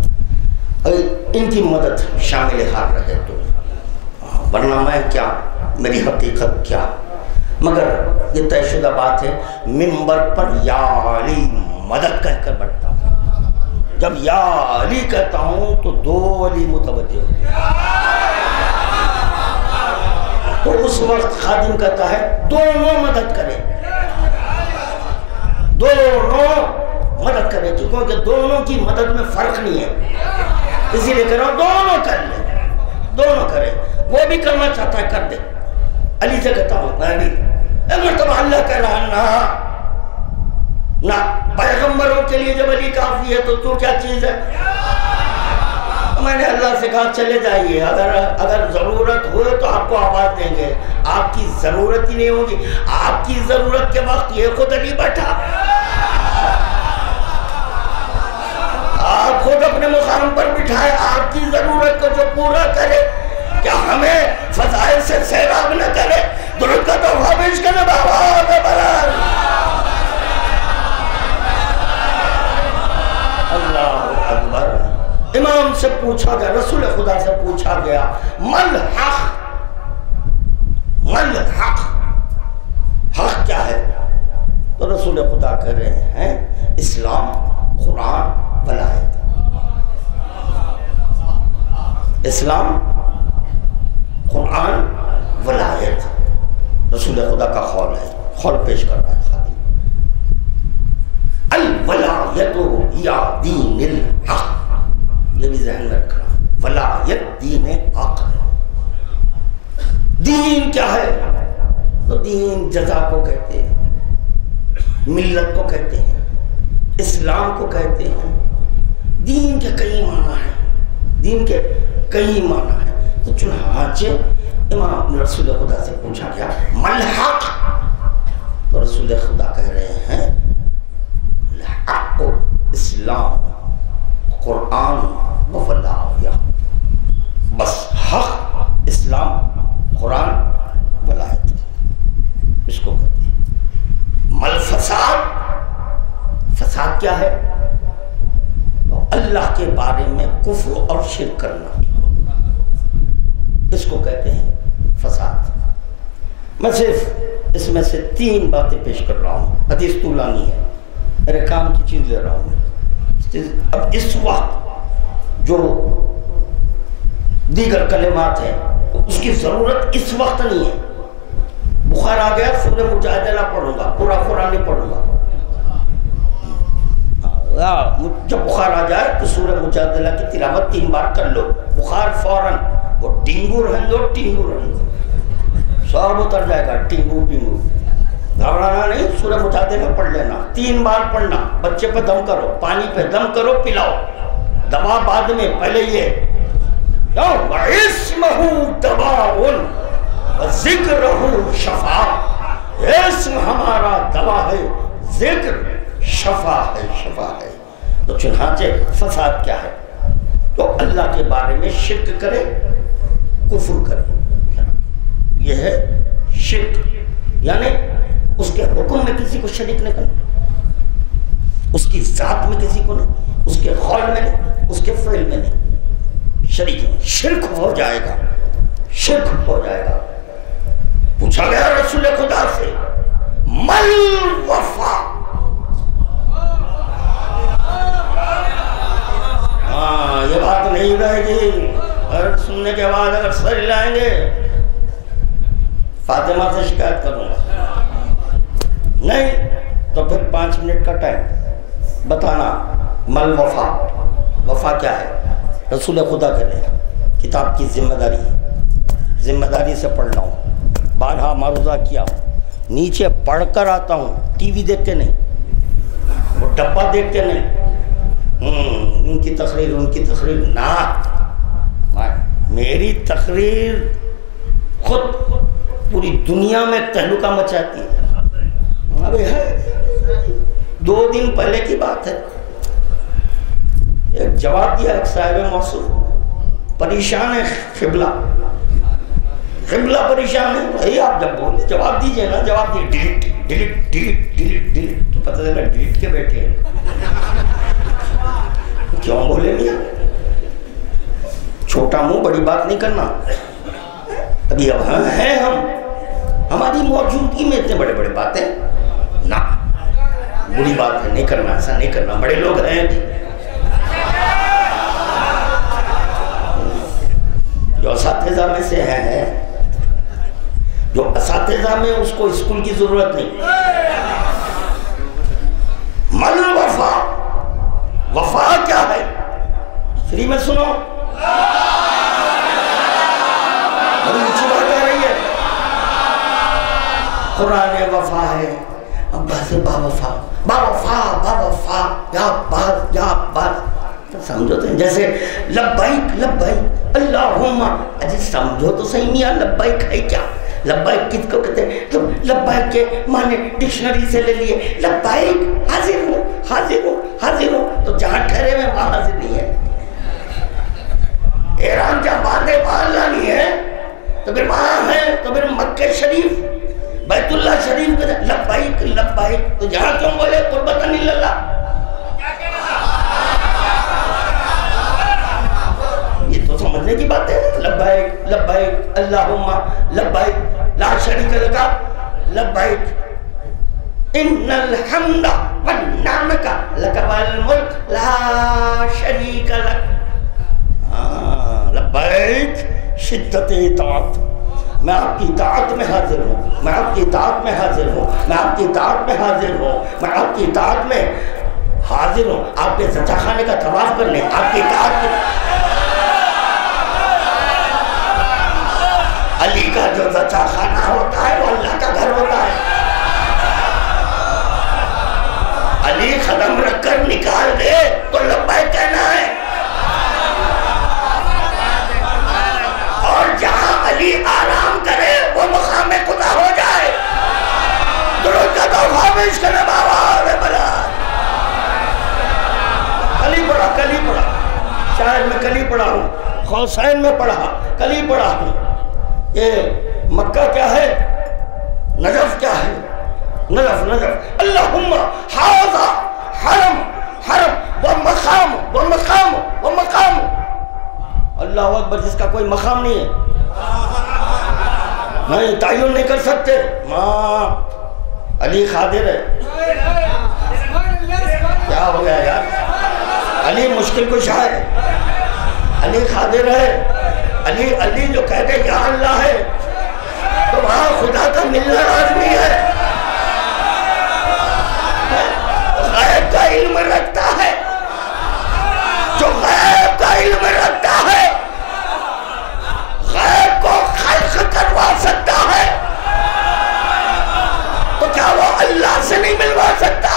ان کی مدد شامل حال رہے تو، ورنہ میں کیا، میری حقیقت کیا۔ مگر یہ طے شدہ بات ہے، منبر پر یا علی مدد کہہ کر بڑھتا ہوں، جب یا علی کہتا ہوں تو 2 علی متوجہ ہو، تو اس وقت خادم کہتا ہے دونوں مدد کریں، دونوں مدد کریں، کیونکہ دونوں کی مدد میں فرق نہیں ہے، اسی لیے کہہ رہا ہوں دونوں کر لیں، دونوں کریں۔ وہ بھی کرنا چاہتا ہے کر دے، علی سے کہتا ہوں میں علی، مرتبہ اللہ کہہ رہا نہ پیغمبروں کے لیے جب علی کافی ہے تو کیا چیز ہے؟ میں نے اللہ سے کہا چلے جائیے، اگر ضرورت ہوئے تو آپ کو آواز دیں گے، آپ کی ضرورت ہی نہیں ہوگی، آپ کی ضرورت کے وقت یہ خود علی بیٹھا، آپ خود اپنے مقام پر بٹھائے، آپ کی ضرورت کو جو پورا کرے، کیا ہمیں فضائل سے سیراب نہ کرے؟ درود کا تحفہ پیش کرے بآواز بلند۔ اللہ اکبر۔ امام سے پوچھا گیا، رسول خدا سے پوچھا گیا، مل حق، مل حق، حق کیا ہے؟ تو رسول خدا کہہ رہے ہیں اسلام، قرآن، ولایت۔ اسلام، قرآن، ولایت، رسول خدا کا قول ہے، قول پیش کر رہا ہے خادم۔ الولایت یا دین الحق، یہ بھی ذہن میں رکھنا، ولایت دین حق۔ دین کیا ہے؟ تو دین جزا کو کہتے ہیں، ملت کو کہتے ہیں، اسلام کو کہتے ہیں۔ دین کے کئی معنی ہیں، دین کے کئی معنی ہیں۔ تو چنانچہ امام رسول خدا سے پوچھا گیا مل حق، تو رسول خدا کہہ رہے ہیں الحق اسلام قرآن و ولایہ، بس حق اسلام قرآن ولایت، اس کو کہتے ہیں۔ مل فساد، فساد کیا ہے؟ اللہ کے بارے میں کفر اور شرک کرنا، اس کو کہتے ہیں فساد۔ میں صرف اس میں سے 3 باتیں پیش کر رہا ہوں، حدیث طولانی ہے، میرے کام کی چیز لے رہا ہوں۔ اب اس وقت جو دیگر کلمات ہیں اس کی ضرورت اس وقت نہیں ہے۔ بخار آ گیا، سورہ مجادلہ پڑھوں گا، پورا قرآن نہیں پڑھوں گا۔ جب بخار آ جائے تو سورہ مجادلہ کی تلاوت 3 بار کر لو، بخار فوراً، وہ ڈینگو رہنگو سب اتر جائے گا، ٹینگو پینگو، گھبرانا نہیں، سورہ مجادلہ پڑھ لینا، 3 بار پڑھنا، بچے پہ دم کرو، پانی پہ دم کرو، پلاؤ، دوا بعد میں، پہلے یہ وَاسْمَهُ دَوَاءٌ وَذِكْرُهُ شَفَاءٌ، اسم ہمارا دوا ہے، ذکر شفا ہے، شفا ہے۔ تو چنانچہ فساد کیا ہے؟ تو اللہ کے بارے میں شرک کرے، کفر کرے، یہ ہے شرک، یعنی اس کے حکم میں کسی کو شریک نہیں کرنا، اس کی ذات میں کسی کو نہیں، اس کے قول میں نہیں، اس کے فعل میں نہیں، شریک نہیں، شرک ہو جائے گا، شرک ہو جائے گا۔ پوچھا گیا رسول خدا سے مل وفا، یہ بات نہیں رہے گی، اور سننے کے بعد اگر سر لائیں گے فاطمہ سے شکایت کروں گا، نہیں تو پھر 5 منٹ کا ٹائم بتانا مل وفا، وفا کیا ہے؟ رسول خدا کہہ رہے ہیں کتاب کی ذمہ داری ہے، ذمہ داری سے پڑھنا ہوں، بارہا معروضہ کیا ہوں، نیچے پڑھ کر آتا ہوں، ٹی وی دیکھ کے نہیں، وہ ڈبہ دیکھ کے نہیں، ان کی تقریر نہ، میری تقریر خود پوری دنیا میں تہلکہ مچاتی ہے۔ ابھی ہے 2 دن پہلے کی بات ہے، ایک جواب دیا ایک صاحب موصوف، پریشان ہے قبلہ پریشان ہے، بھائی آپ جب بولے جواب دیجئے نا، جواب دیجئے، ڈیلیٹ تو پتہ چلا ڈیلیٹ کے بیٹھے ہیں، کیوں بولے میاں؟ چھوٹا منہ بڑی بات نہیں کرنا، ابھی اب ہیں ہماری موجودگی میں اتنے بڑے بڑے باتیں نہ، بری بات ہے، نہیں کرنا، ایسا نہیں کرنا، بڑے لوگ ہیں جو اساتذہ میں سے ہیں، جو اساتذہ میں اس کو اسکول کی ضرورت نہیں۔ مل وفا، وفا کیا ہے؟ فری میں سنو، بڑی اچھی بات آ رہی ہے، قرآن وفا ہے، عباس با وفا، با وفا، با وفا، یا عباس، یا عباس، سمجھو تو جیسے لبائک لبائک اللہم، اجی سمجھو تو صحیح میاں لبائک ہے کیا؟ لبائک کس کو کہتے ہیں؟ تو لبائک کے معنی ڈکشنری سے لے لیے، لبائک حاضر ہوں حاضر ہوں حاضر ہوں، تو جہاں ٹھہرے میں وہاں حاضر نہیں ہے، ایران جہاں باندھے باہر لانی ہے تو پھر وہاں ہے، تو پھر مکہ شریف بیت اللہ شریف کہتے ہیں لبائک لبائک، تو جہاں کیوں بولے قربتاً اللہ، یہ تو سمجھنے کی بات ہے، لبائک لبائک اللہم لبائک لا شریک لک لبائک ان الحمد والنعمت لک والملک لا شریک لک، لبائک شدت اطاعت، میں آپ کی اطاعت میں حاضر ہوں، میں آپ کی اطاعت میں حاضر ہوں، میں آپ کی اطاعت میں حاضر ہوں، میں آپ کی اطاعت میں حاضر ہوں آپ کے زچہ خانے کا طواف کرنے، آپ کی اطاعت کرنے۔ علی کا جو زچہ خانہ ہوتا ہے وہ اللہ کا گھر ہوتا ہے۔ علی قدم رکھ کر نکال دے تو لبیک کہنا ہے، اور جہاں علی آرام کرے وہ مقام خدا ہو جائے۔ درود کا تحفہ پیش کرے بابا رے بلا۔ کلی پڑھا، شاید میں کلی پڑھا ہوں، حسین میں پڑھا، کلی پڑھا ہوں۔ یہ مکہ کیا ہے، نجف کیا ہے، نجف اللہم حاضا حرم و مقام اللہ اکبر، جس کا کوئی مقام نہیں ہے، نہیں تعین نہیں کر سکتے۔ ماں علی قادر ہے، کیا ہو گیا یار، علی مشکل کشا ہے، علی قادر ہے، علی جو کہتے یا اللہ ہے تو وہاں خدا کا ملنا لازمی ہے۔ غیب کا علم رکھتا ہے، جو غیب کا علم رکھتا ہے غیب کو خلق کروا سکتا ہے، تو کیا وہ اللہ سے نہیں ملوا سکتا؟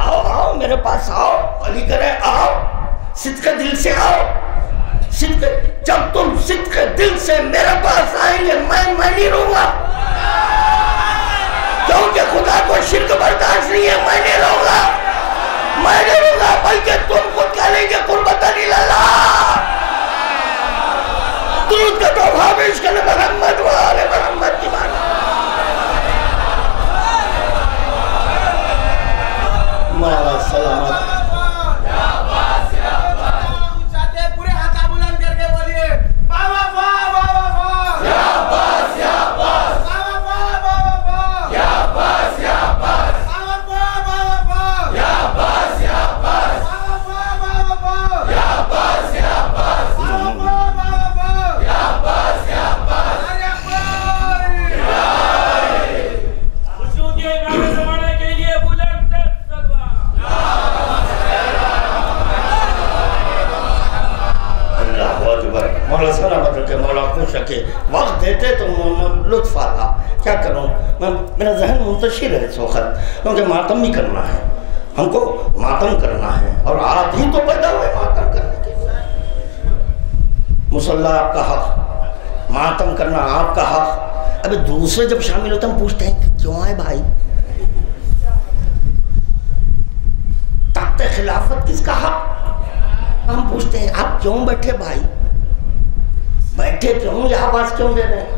آؤ میرے پاس آؤ، علی کرے آؤ، صدق دل سے آؤ، جب تم صدق دل سے میرے پاس آئیں گے میں نہیں رہوں گا، کیونکہ خدا کو شرک برداشت نہیں ہے، میں نہیں رہوں گا، بلکہ تم خود کہہ لیں گے قربت اللہ۔ درود کا تحفہ پیش کرنے محمد و آل محمد کی بات مالا سلامت۔ پورے ہاتھا بلند کر کے بولیے بابا بابا بابا یا عباس یا عباس بابا بابا یا عباس یا عباس بابا بابا یا عباس یا عباس بابا بابا یا عباس یا عباس بابا بابا یا عباس یا عباس خشوع نام زمانے کے لیے بلند مولا سلامت رکھے، مولا خوش رکھے، وقت دیتے تو لطف آتا۔ کیا کروں، میرا ذہن منتشر ہے اس وقت، کیونکہ ماتم بھی کرنا ہے، ہم کو ماتم کرنا ہے، اور آپ ہی تو پیدا ہوئے ماتم کرنے کے لیے۔ مصلی آپ کا حق، ماتم کرنا آپ کا حق۔ ابھی دوسرے جب شامل ہوتے ہم پوچھتے ہیں کہ کیوں آئے بھائی، تخت خلافت کس کا حق؟ ہم پوچھتے ہیں آپ کیوں بیٹھے بھائی، بیٹھے کیوں، یہ آواز کیوں دے رہے ہیں؟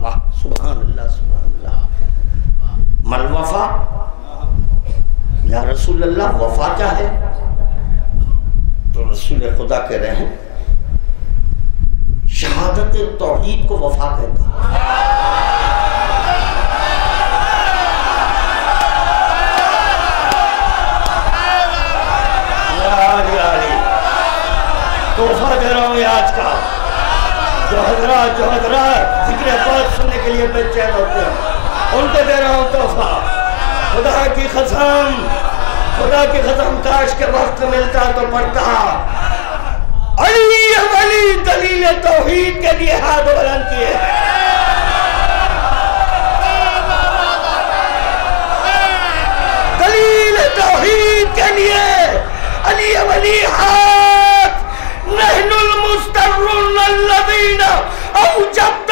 واہ سبحان اللہ سبحان اللہ۔ مل وفا یا رسول اللہ، وفا کیا ہے؟ تو رسول خدا کہہ رہے ہیں شہادت توحید کو وفا کہتے ہیں۔ تحفہ دے رہا ہوں یہ آج کا، جو حضرات ذکر پاک سننے کے لیے بے چین ہوتے ہیں ان کو دے رہا ہوں تحفہ۔ خدا کی قسم کاش کے وقت ملتا تو پڑھتا علی ولی دلیل توحید کے لیے ہاتھ بلند کیے، دلیل توحید کے لیے علی ولی ہاتھ۔ نحن المسترون الذین اوجبت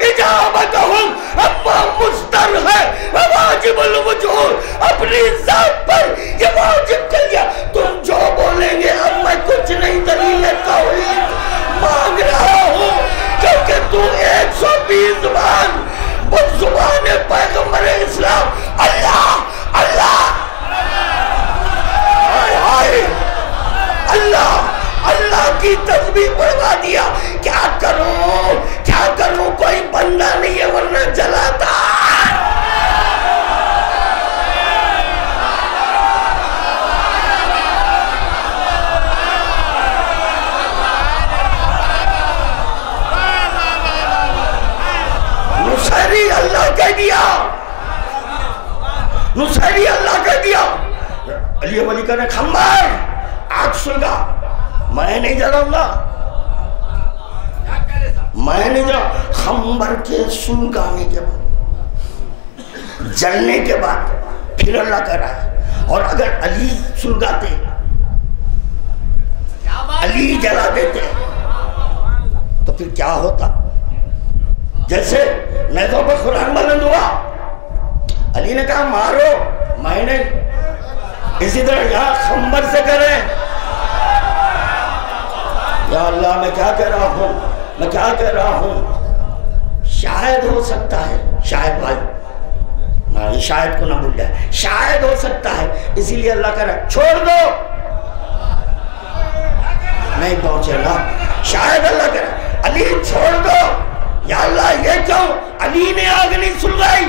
اجابتهم، اما مستر ہے واجب الوجود، اپنی ذات پر یہ واجب کر لیا، تم جو بولیں گے اب میں کچھ نہیں دلیل توحید مانگ رہا ہوں، کیونکہ تو 120 زبان بس زبان پیغمبر اسلام اللہ اللہ اللہ اللہ کی تسبیح پڑھوا دیا۔ کیا کروں کوئی بندہ نہیں ہے ورنہ جلاتا۔ نصیری اللہ کہہ دیا نصیری اللہ کہہ دیا. علی ولی کہنے خمبر آگ سلگا. میں نہیں جلاؤں گا, میں نہیں جلاؤں. خمبر کے سلگانے کے بعد, جلنے کے بعد پھر اللہ کہہ رہا ہے. اور اگر علی سلگاتے, علی جلا دیتے تو پھر کیا ہوتا؟ جیسے نیزوں پر قرآن بلند ہوا, علی نے کہا مارو, میں نے اسی طرح یہاں خمبر سے کریں. یا اللہ میں کیا کہہ رہا ہوں, میں کیا کہہ رہا ہوں. شاید ہو سکتا ہے, شاید بھائی شاید کو نہ بھول جائے, شاید ہو سکتا ہے, اسی لیے اللہ کہہ رہا ہے چھوڑ دو. نہیں پہنچے گا, شاید اللہ کہہ رہا ہے علی چھوڑ دو. یا اللہ یہ کیوں؟ علی نے آگ نہیں سلگائی.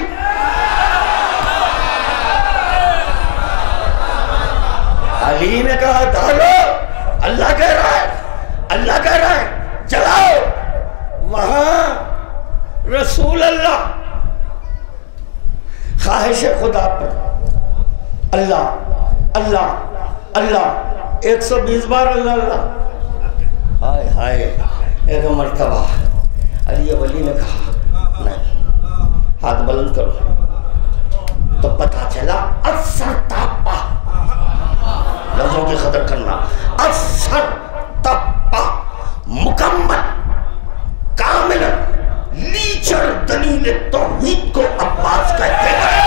علی نے کہا ڈالو. اللہ کہہ رہا ہے, اللہ کہہ رہا ہے چلاؤ. وہاں رسول اللہ خواہش خدا پر اللہ اللہ اللہ 120 بار اللہ اللہ. ہائے ہائے, ایک مرتبہ علی ولی نے کہا نہیں, ہاتھ بلند کرو. تو پتہ چلا اثر تاپا, لفظوں کی قدر کرنا, اثر تاپا مکمل کامل لیچر دلیل توحید کو عباس کہتے ہیں.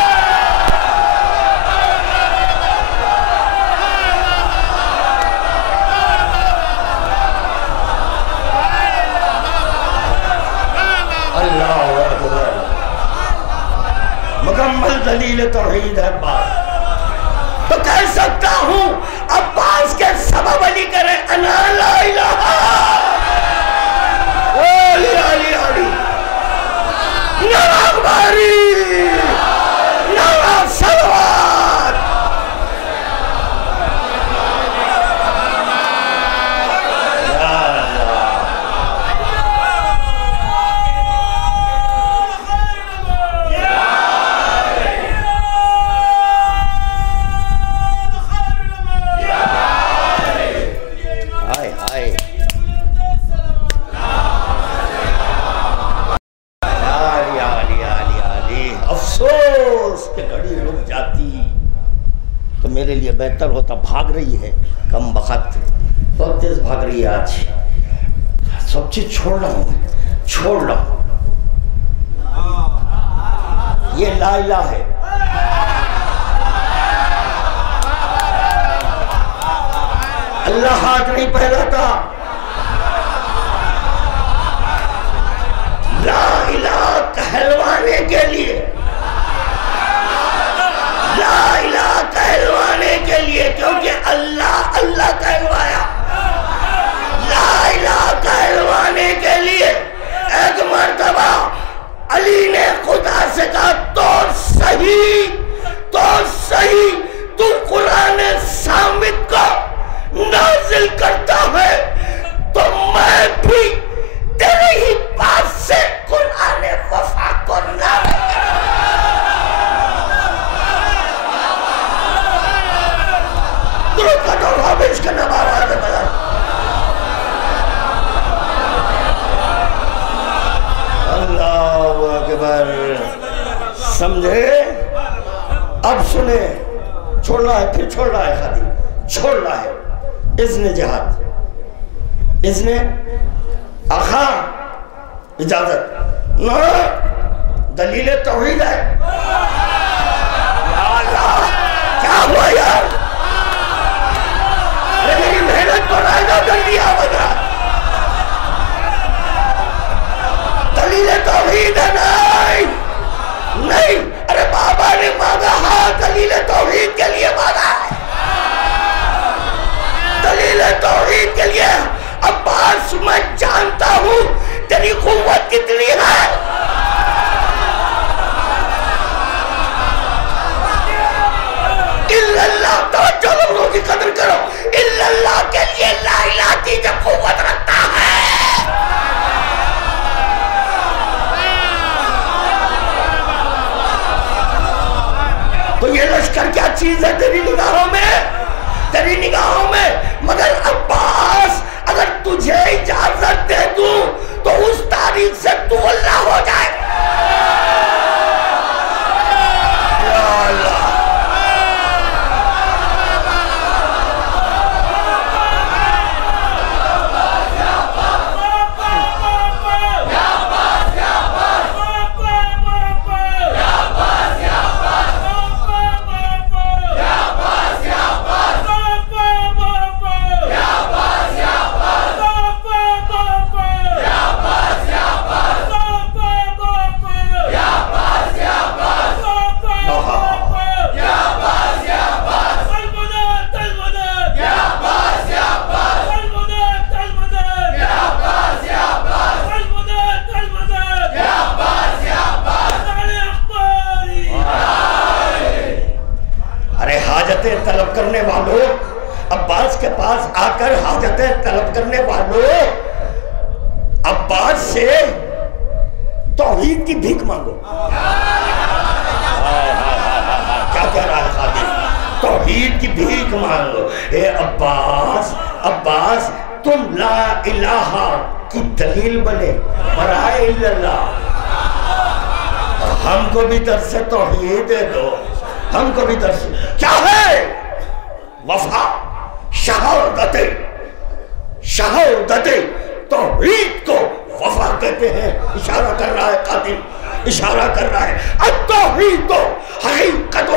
مکمل دلیل توحید ہے عباس. تو کہہ سکتا ہوں عباس کے سبب علی کرے انا لا الہ علی علی علی نواز باری نواز سلوات. میرے لیے بہتر ہوتا. بھاگ رہی ہے کم بخت, بہت تیز بھاگ رہی ہے آج. سب چیز چھوڑ رہا ہوں, چھوڑ رہا ہوں. یہ لا الہ ہے. اللہ ہاتھ نہیں پھیلاتا. لا الہ کہلوانے کے لیے, لا الہ کہلوانے کے لیے, کیونکہ اللہ اللہ کہلوایا. لا الہ کہلوانے کے لیے ایک مرتبہ علی نے خدا سے کہا تو صحیح تو قرآن صامت کو نازل کرتا ہے تو میں بھی تیرے ہی پاس سے قرآن وفا کو نازل اللہ اکبر. سمجھے؟ اب سنے, چھوڑنا ہے, پھر چھوڑ رہا ہے, خادم چھوڑ رہا ہے. اذن جہاد, اذن آخا اجازت نہ, دلیل توحید ہے. یا اللہ کیا ہوا یار, میری محنت کو رائدہ کر دیا بنا. دلیل توحید ہے. نہیں, ارے بابا نے مانگا, ہاں دلیل توحید کے لیے مانگا ہے, دلیل توحید کے لیے. عباس میں جانتا ہوں تیری قوت کتنی ہے. اللہ توجہ لوگوں کی قدر کرو. اللہ کے لیے لا الہ کی جب قوت رکھتا ہے. تو یہ لشکر کیا چیز ہے تیری نگاہوں میں، تیری نگاہوں میں؟ مگر عباس اگر تجھے اجازت دے دوں تو اس تاریخ سے تو اللہ ہو جائے. یا اللہ، طلب کرنے والوں، عباس کے پاس آ کر حاجتیں طلب کرنے والوں، عباس سے توحید کی بھیک مانگو. کیا کہہ رہا ہے خادم؟ توحید کی بھیک مانگو. اے عباس، عباس تم لا الہ کی دلیل بنے برائے اللہ. ہم کو بھی درس توحید دے دو، ہم کو بھی درس. کیا ہے وفا؟ شہادت، شہادت توحید کو وفا کہتے ہیں. اشارہ کر رہا ہے قادم، اشارہ کر رہا ہے التوحید حقیقت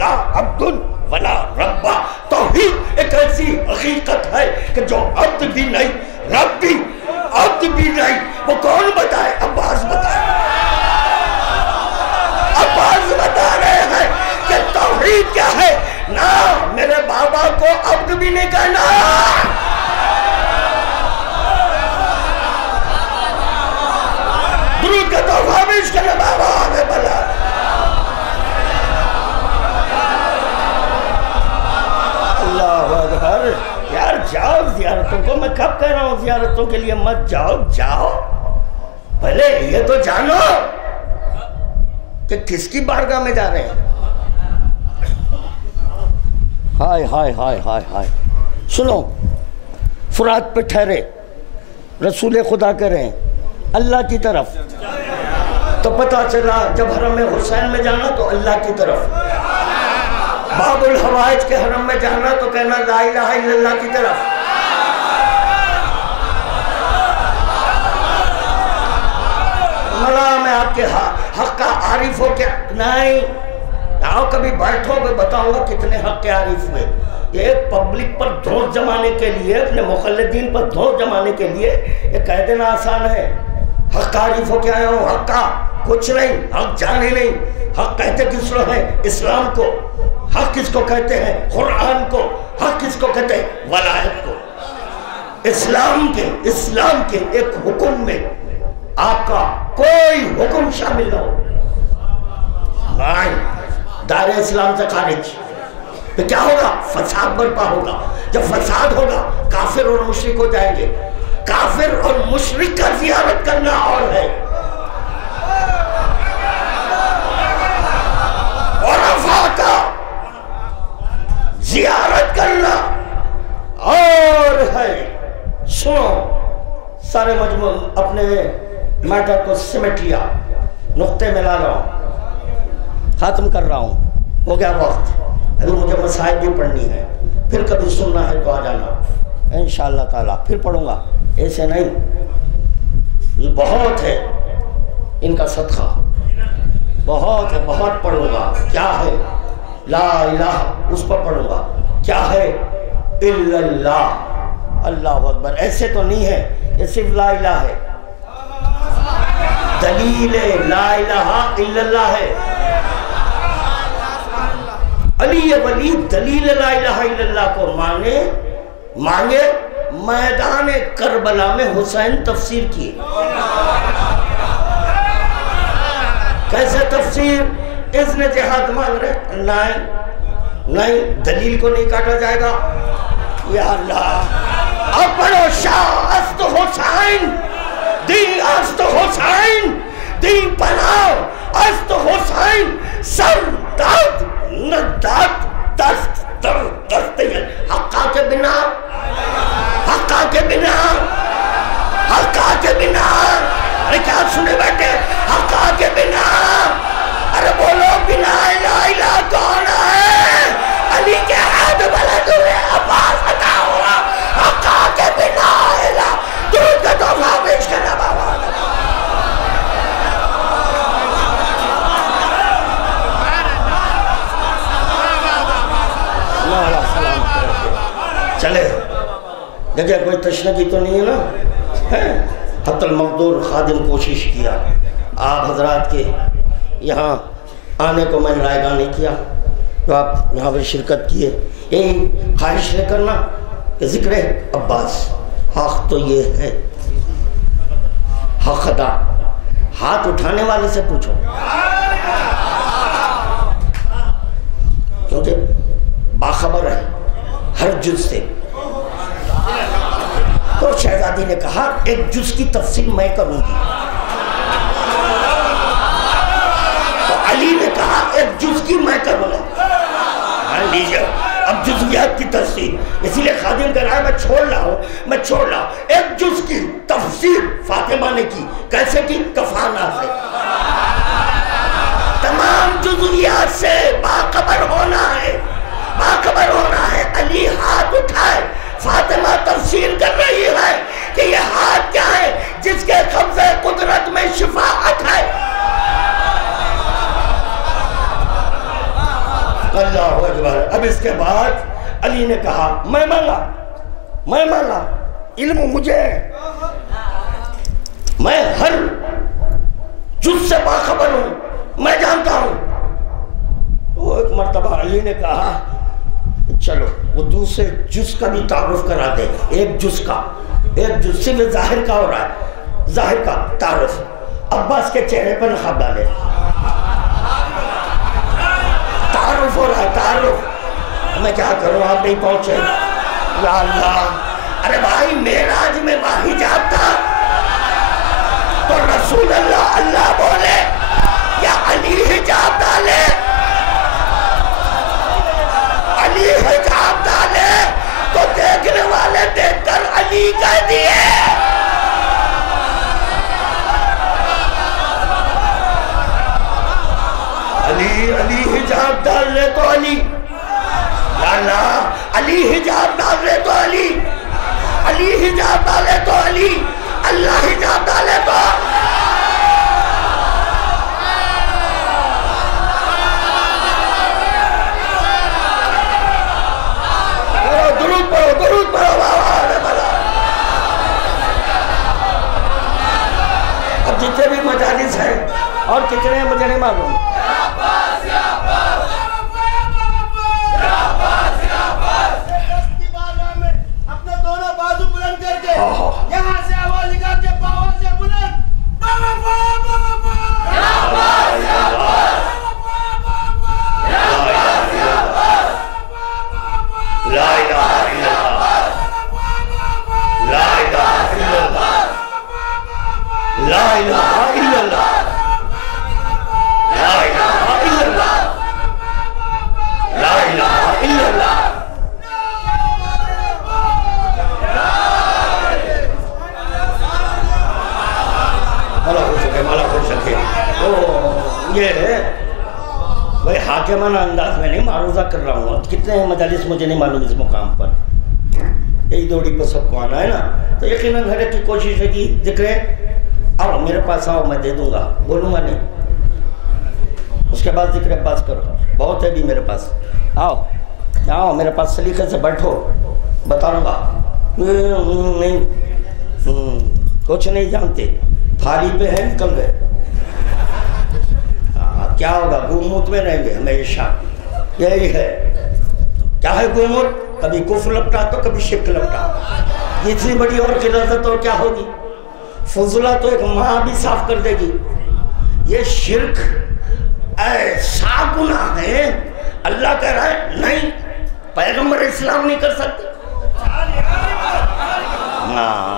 لا عبد ولا رب. توحید ایک ایسی حقیقت ہے کہ جو عبد بھی نہیں، رب بھی، عبد بھی نہیں. وہ کون بتائے؟ عباس بتائے. عباس بتا رہے ہیں کہ توحید کیا ہے. نہ میرے بابا کو عبد بھی نہیں کہنا، درود کا تحفہ بھی اس کے لئے بابا آگے بلا. اللہ اکبر. یار جاؤ زیارتوں کو، میں کب کہہ رہا ہوں زیارتوں کے لیے مت جاؤ، جاؤ. بھلے یہ تو جانو کہ کس کی بارگاہ میں جا رہے ہیں. ہائے ہائے ہائے ہائے ہائے. سنو، فرات پہ ٹھہرے، رسول خدا کہہ رہے ہیں اللہ کی طرف. تو پتا چلا جب حرم حسین میں جانا تو اللہ کی طرف، باب الحوائج کے حرم میں جانا تو کہنا لا الہ الا اللہ کی طرف. ملا میں آپ کے حق کا عارف ہو کیا؟ نہیں. آؤ کبھی بیٹھو، میں بتاؤں گا کتنے حق کے عارف ہوئے. یہ پبلک پر دھوس جمانے کے لیے، اپنے مخلدین پر دھوس جمانے کے لیے یہ کہہ دینا آسان ہے. حق کا عارف ہو کیا ہے؟ حق کا کچھ نہیں، حق جانے نہیں. حق کہتے کس کو ہیں؟ اسلام کو. حق کس کو کہتے ہیں؟ قرآن کو. حق کس کو کہتے ہیں؟ ولایت کو. اسلام کے ایک حکم میں آپ کا کوئی حکم شامل نہ ہو. نہیں، دائرہ اسلام سے خارج. تو کیا ہوگا؟ فساد برپا ہوگا. جب فساد ہوگا کافر اور مشرک ہو جائیں گے. کافر اور مشرک کا زیارت کرنا اور ہے، عرفہ کا زیارت کرنا اور ہے. سنو، سارے مجموع اپنے میٹر کو سمیٹ لیا، نقطے میں لا رہا ہوں، ختم کر رہا ہوں. ہو گیا وقت. ابھی مجھے مسائل بھی پڑھنی ہے، پھر کبھی سننا ہے تو آ جانا انشاءاللہ تعالیٰ. پھر پڑھوں گا، ایسے نہیں. یہ بہت ہے ان کا صدقہ، بہت ہے، بہت پڑھوں گا. کیا ہے؟ لا الہ، اس پر پڑھوں گا. کیا ہے؟ الا اللہ. اللہ اکبر. ایسے تو نہیں ہے، یہ صرف لا الہ ہے. دلیل لا الہ الا اللہ ہے. علی ولی دلیل لا الہ الا اللہ کو مانگے میدان کربلا میں حسین تفسیر کیے. کیسے تفسیر؟ اذن جہاد مانگ رہے. نہیں، دلیل کو نہیں کاٹا جائے گا. یا اللہ، اب پڑھو شاہ است حسین، دین است حسین، دین پناہ است حسین، سر درد حقا کے بنا حقا کے بنا حقا کے بنا ارے کیا سنے بیٹھے حقا کے بنا ارے بولو بنا الہ الہ کون ہے علی کے ہاتھ بلند ہوئے عباس عطا ہوا حقا کے بنا الہ درود کا تحفہ پیش کرنا بابا چلے دیکھیں کوئی تشنگی تو نہیں ہے نا حتی المقدور خادم کوشش کیا آپ حضرات کے یہاں آنے کو میں نے رائے گاہ نہیں کیا تو آپ یہاں پر شرکت کیے یہی خواہش لے کرنا کہ ذکر عباس حق تو یہ ہے حق ادا ہاتھ اٹھانے والے سے پوچھو کیونکہ باخبر ہے ہر جز سے تو شہزادی نے کہا ایک جز کی تفصیل میں کروں گی تو علی نے کہا ایک جز کی میں کروں گا لیجئے اب جزویات کی تفصیل اسی لئے خادم کہہ رہا ہے میں چھوڑ رہا ہوں ایک جز کی تفصیل فاطمہ نے کی کیسے کی کفانہ سے تمام جزویات سے باخبر ہونا ہے علی ہاتھ اٹھائے فاطمہ تفسیر کر رہی ہے کہ یہ ہاتھ کیا ہے جس کے قبضہ قدرت میں شفاعت ہے اللہ اکبر اب اس کے بعد علی نے کہا میں مانگا علم مجھے میں ہر جز سے باخبر ہوں میں جانتا ہوں تو ایک مرتبہ علی نے کہا چلو وہ دوسرے جز کا بھی تعارف کرا دے ایک جز سے وہ ظاہر کا ہو رہا ہے ظاہر کا تعارف عباس کے چہرے پر نقاب ڈالے تعارف ہو رہا ہے تعارف میں کیا کروں آپ نہیں پہنچے یا اللہ ارے بھائی معراج میں واہی جاتا تو رسول اللہ بولے یا علی حجاب ڈالے علی حجاب ڈالے تو دیکھنے والے دیکھ کر علی کہہ دیے علی حجاب ڈال لے تو علی یا اللہ علی حجاب ڈال لے تو علی حجاب ڈالے تو علی اللہ حجاب ڈالے تو درود پڑھو اب جتنے بھی مجالس ہیں اور کتنے مجھے نہیں معلوم اپنے دونوں بازو بلند کر کے یہاں سے آواز نکال کے پاور سے بلند لا الہ الا اللہ لا الہ الا اللہ لا الہ الا اللہ لا الہ الا اللہ لا الہ الا اللہ مولا خوش رکھے یہ ہے بھائی حاکمانہ انداز میں نہیں معروضہ کر رہا ہوں کتنے ہیں مجالس مجھے نہیں معلوم اس مقام پر یہی دوڑی پر سب کو آنا ہے نا تو یقیناً ہر ایک کی کوشش ہے کہ ذکر آؤ میرے پاس آؤ میں دے دوں گا بولوں گا نہیں اس کے بعد ذکر عباس کرو بہت ہے بھی میرے پاس آؤ میرے پاس سلیقے سے بیٹھو بتاؤں گا نہیں کچھ نہیں جانتے تھالی پہ ہے نکل گئے کیا ہوگا گوموت میں رہیں گے ہمیشہ یہی ہے کیا ہے گوموت کبھی کفر لپٹا تو کبھی شرک لپٹا یہ اتنی بڑی اور کی لذت اور کیا ہوگی فضلہ تو ایک ماں بھی صاف کر دے گی یہ شرک ایسا گناہ ہے اللہ کہہ رہا ہے نہیں پیغمبر اسلام نہیں کر سکتے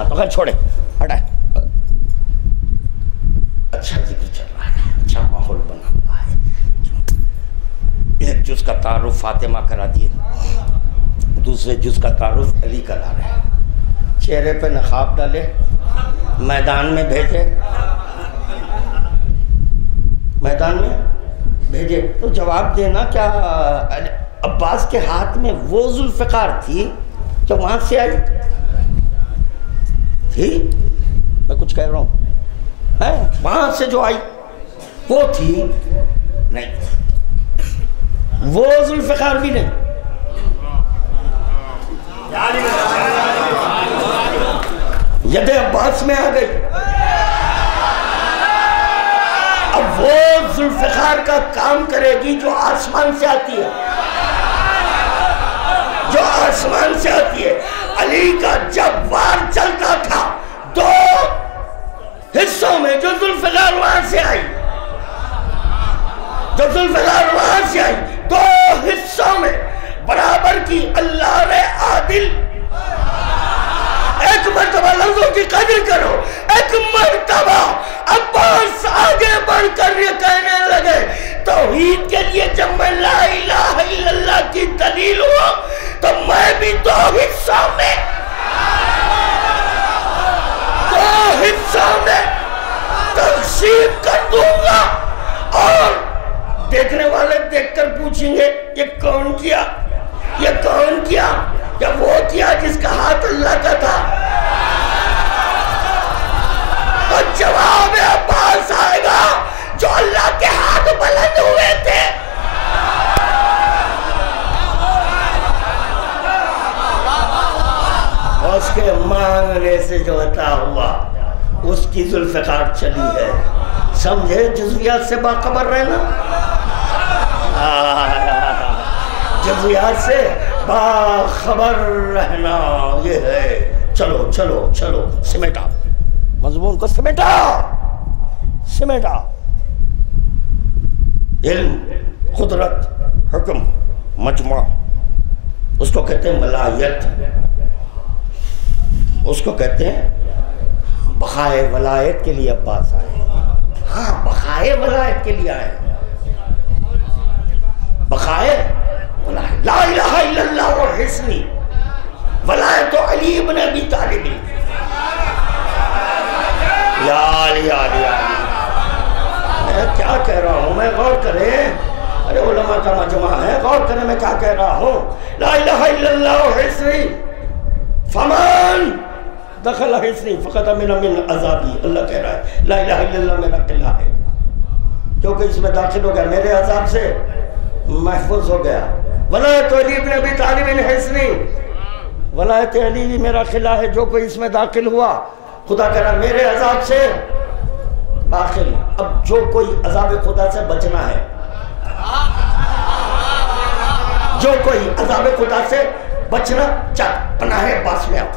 تو خیر چھوڑے ہٹائے اچھا ذکر چل رہا ہے اچھا ماحول بنا ہوا ہے ایک جز کا تعارف فاطمہ کرا دیے، دوسرے جز کا تعارف علی کرا رہے ہیں، چہرے پہ نقاب ڈالے، میدان میں بھیجے، میدان میں بھیجے تو جواب دینا کیا عباس کے ہاتھ میں وہ ذوالفقار تھی جو وہاں سے آئی تھی؟ میں کچھ کہہ رہا ہوں، وہاں سے جو آئی وہ تھی؟ نہیں، وہ ذوالفقار بھی نہیں۔ ید عباس میں آ گئی، اب وہ ذوالفقار کا کام کرے گی جو آسمان سے آتی ہے، جو آسمان سے آتی ہے۔ علی کا جب وار چلتا تھا دو حصوں میں، جو ذوالفقار وہاں سے آئی، جو ذوالفقار وہاں سے آئی، دو حصوں میں برابر کی اللہ نے عادل۔ ایک مرتبہ لفظوں کی قدر کرو، ایک مرتبہ عباس آگے بڑھ کر یہ کہنے لگے توحید کے لیے جب میں لا الہ الا اللہ کی دلیل ہوا تو میں بھی دو حصوں میں تقسیم کر دوں گا، اور دیکھنے والے دیکھ کر پوچھیں گے یہ کون کیا، یہ کون کیا؟ یا وہ کیا جس کا ہاتھ اللہ کا تھا؟ تو جواب عباس آئے گا جو اللہ کے ہاتھ بلند ہوئے تھے۔ اس کے مانگنے سے جو عطا ہوا اس کی ذوالفقار چلی ہے، سمجھے؟ جزویات سے باخبر رہنا، جزویات سے باخبر رہنا یہ ہے۔ چلو چلو چلو، سمیٹا مضمون کو، سمیٹا سمیٹا۔ علم، قدرت، حکم، مجموعہ، اس کو کہتے ہیں ملائیت، اس کو کہتے ہیں بقائے ولایت کے لیے عباس آئے۔ ہاں، بقائے ولایت کے لیے آئے، بقائے ولایت، لا الہ الا اللہ اور حسنی ولایت علی ابن ابی طالب۔ یا علی یا علی یا علی، میں کیا کہہ رہا ہوں؟ میں غور کریں، ارے علماء کا مجمع ہے، غور کریں میں کیا کہہ رہا ہوں۔ لا الہ الا اللہ اور حسنی، فمن دخل حسنی فقط امن من عذابی، اللہ کہہ رہا ہے لا الہ الا اللہ میرا قلعہ ہے، جو کہ اس میں داخل ہو گیا میرے عذاب سے محفوظ ہو گیا۔ ولایت علی ابن ابی طالب حسنی، ولایت علی بھی میرا قلعہ ہے، جو کوئی اس میں داخل ہوا خدا کہہ رہا میرے عذاب سے داخل۔ اب جو کوئی عذاب خدا سے بچنا ہے، جو کوئی عذاب خدا سے بچنا چاہ پناہ عباس میں آؤ،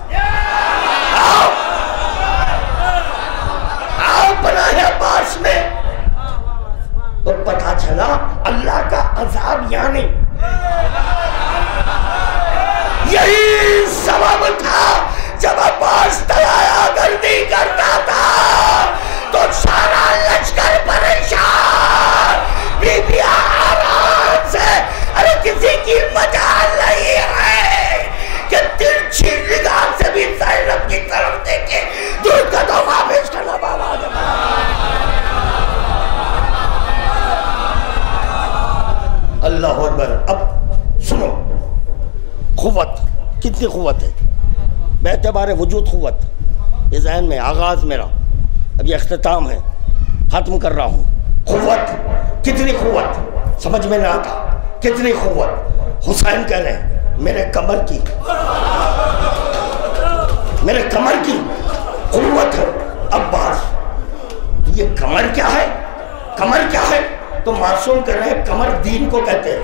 آؤ پناہ عباس میں۔ تو پتہ چلا اللہ کا عذاب یعنی یہی سبب تھا جب عباس تلایا گردی کرتا تھا تو سارا لشکر پریشان، بی بی آرام سے، ارے کسی کی مجال نہیں ہے کہ ترچھی نگاہ سے بھی زینب کی طرف دیکھے، دور کا تحفہ پیش کرنا بابا جب۔ اللہ اکبر۔ اب سنو، قوت کتنی قوت ہے، بے اعتبار وجود قوت، یہ ذہن میں آغاز میرا، اب یہ اختتام ہے، ختم کر رہا ہوں۔ قوت کتنی قوت سمجھ میں نہ آتا، کتنی قوت۔ حسین کہہ رہے ہیں میرے کمر کی، میرے کمر کی قوت ہے عباس۔ یہ کمر کیا ہے؟ کمر کیا ہے؟ تو معصوم کہہ رہے ہیں کمر دین کو کہتے ہیں۔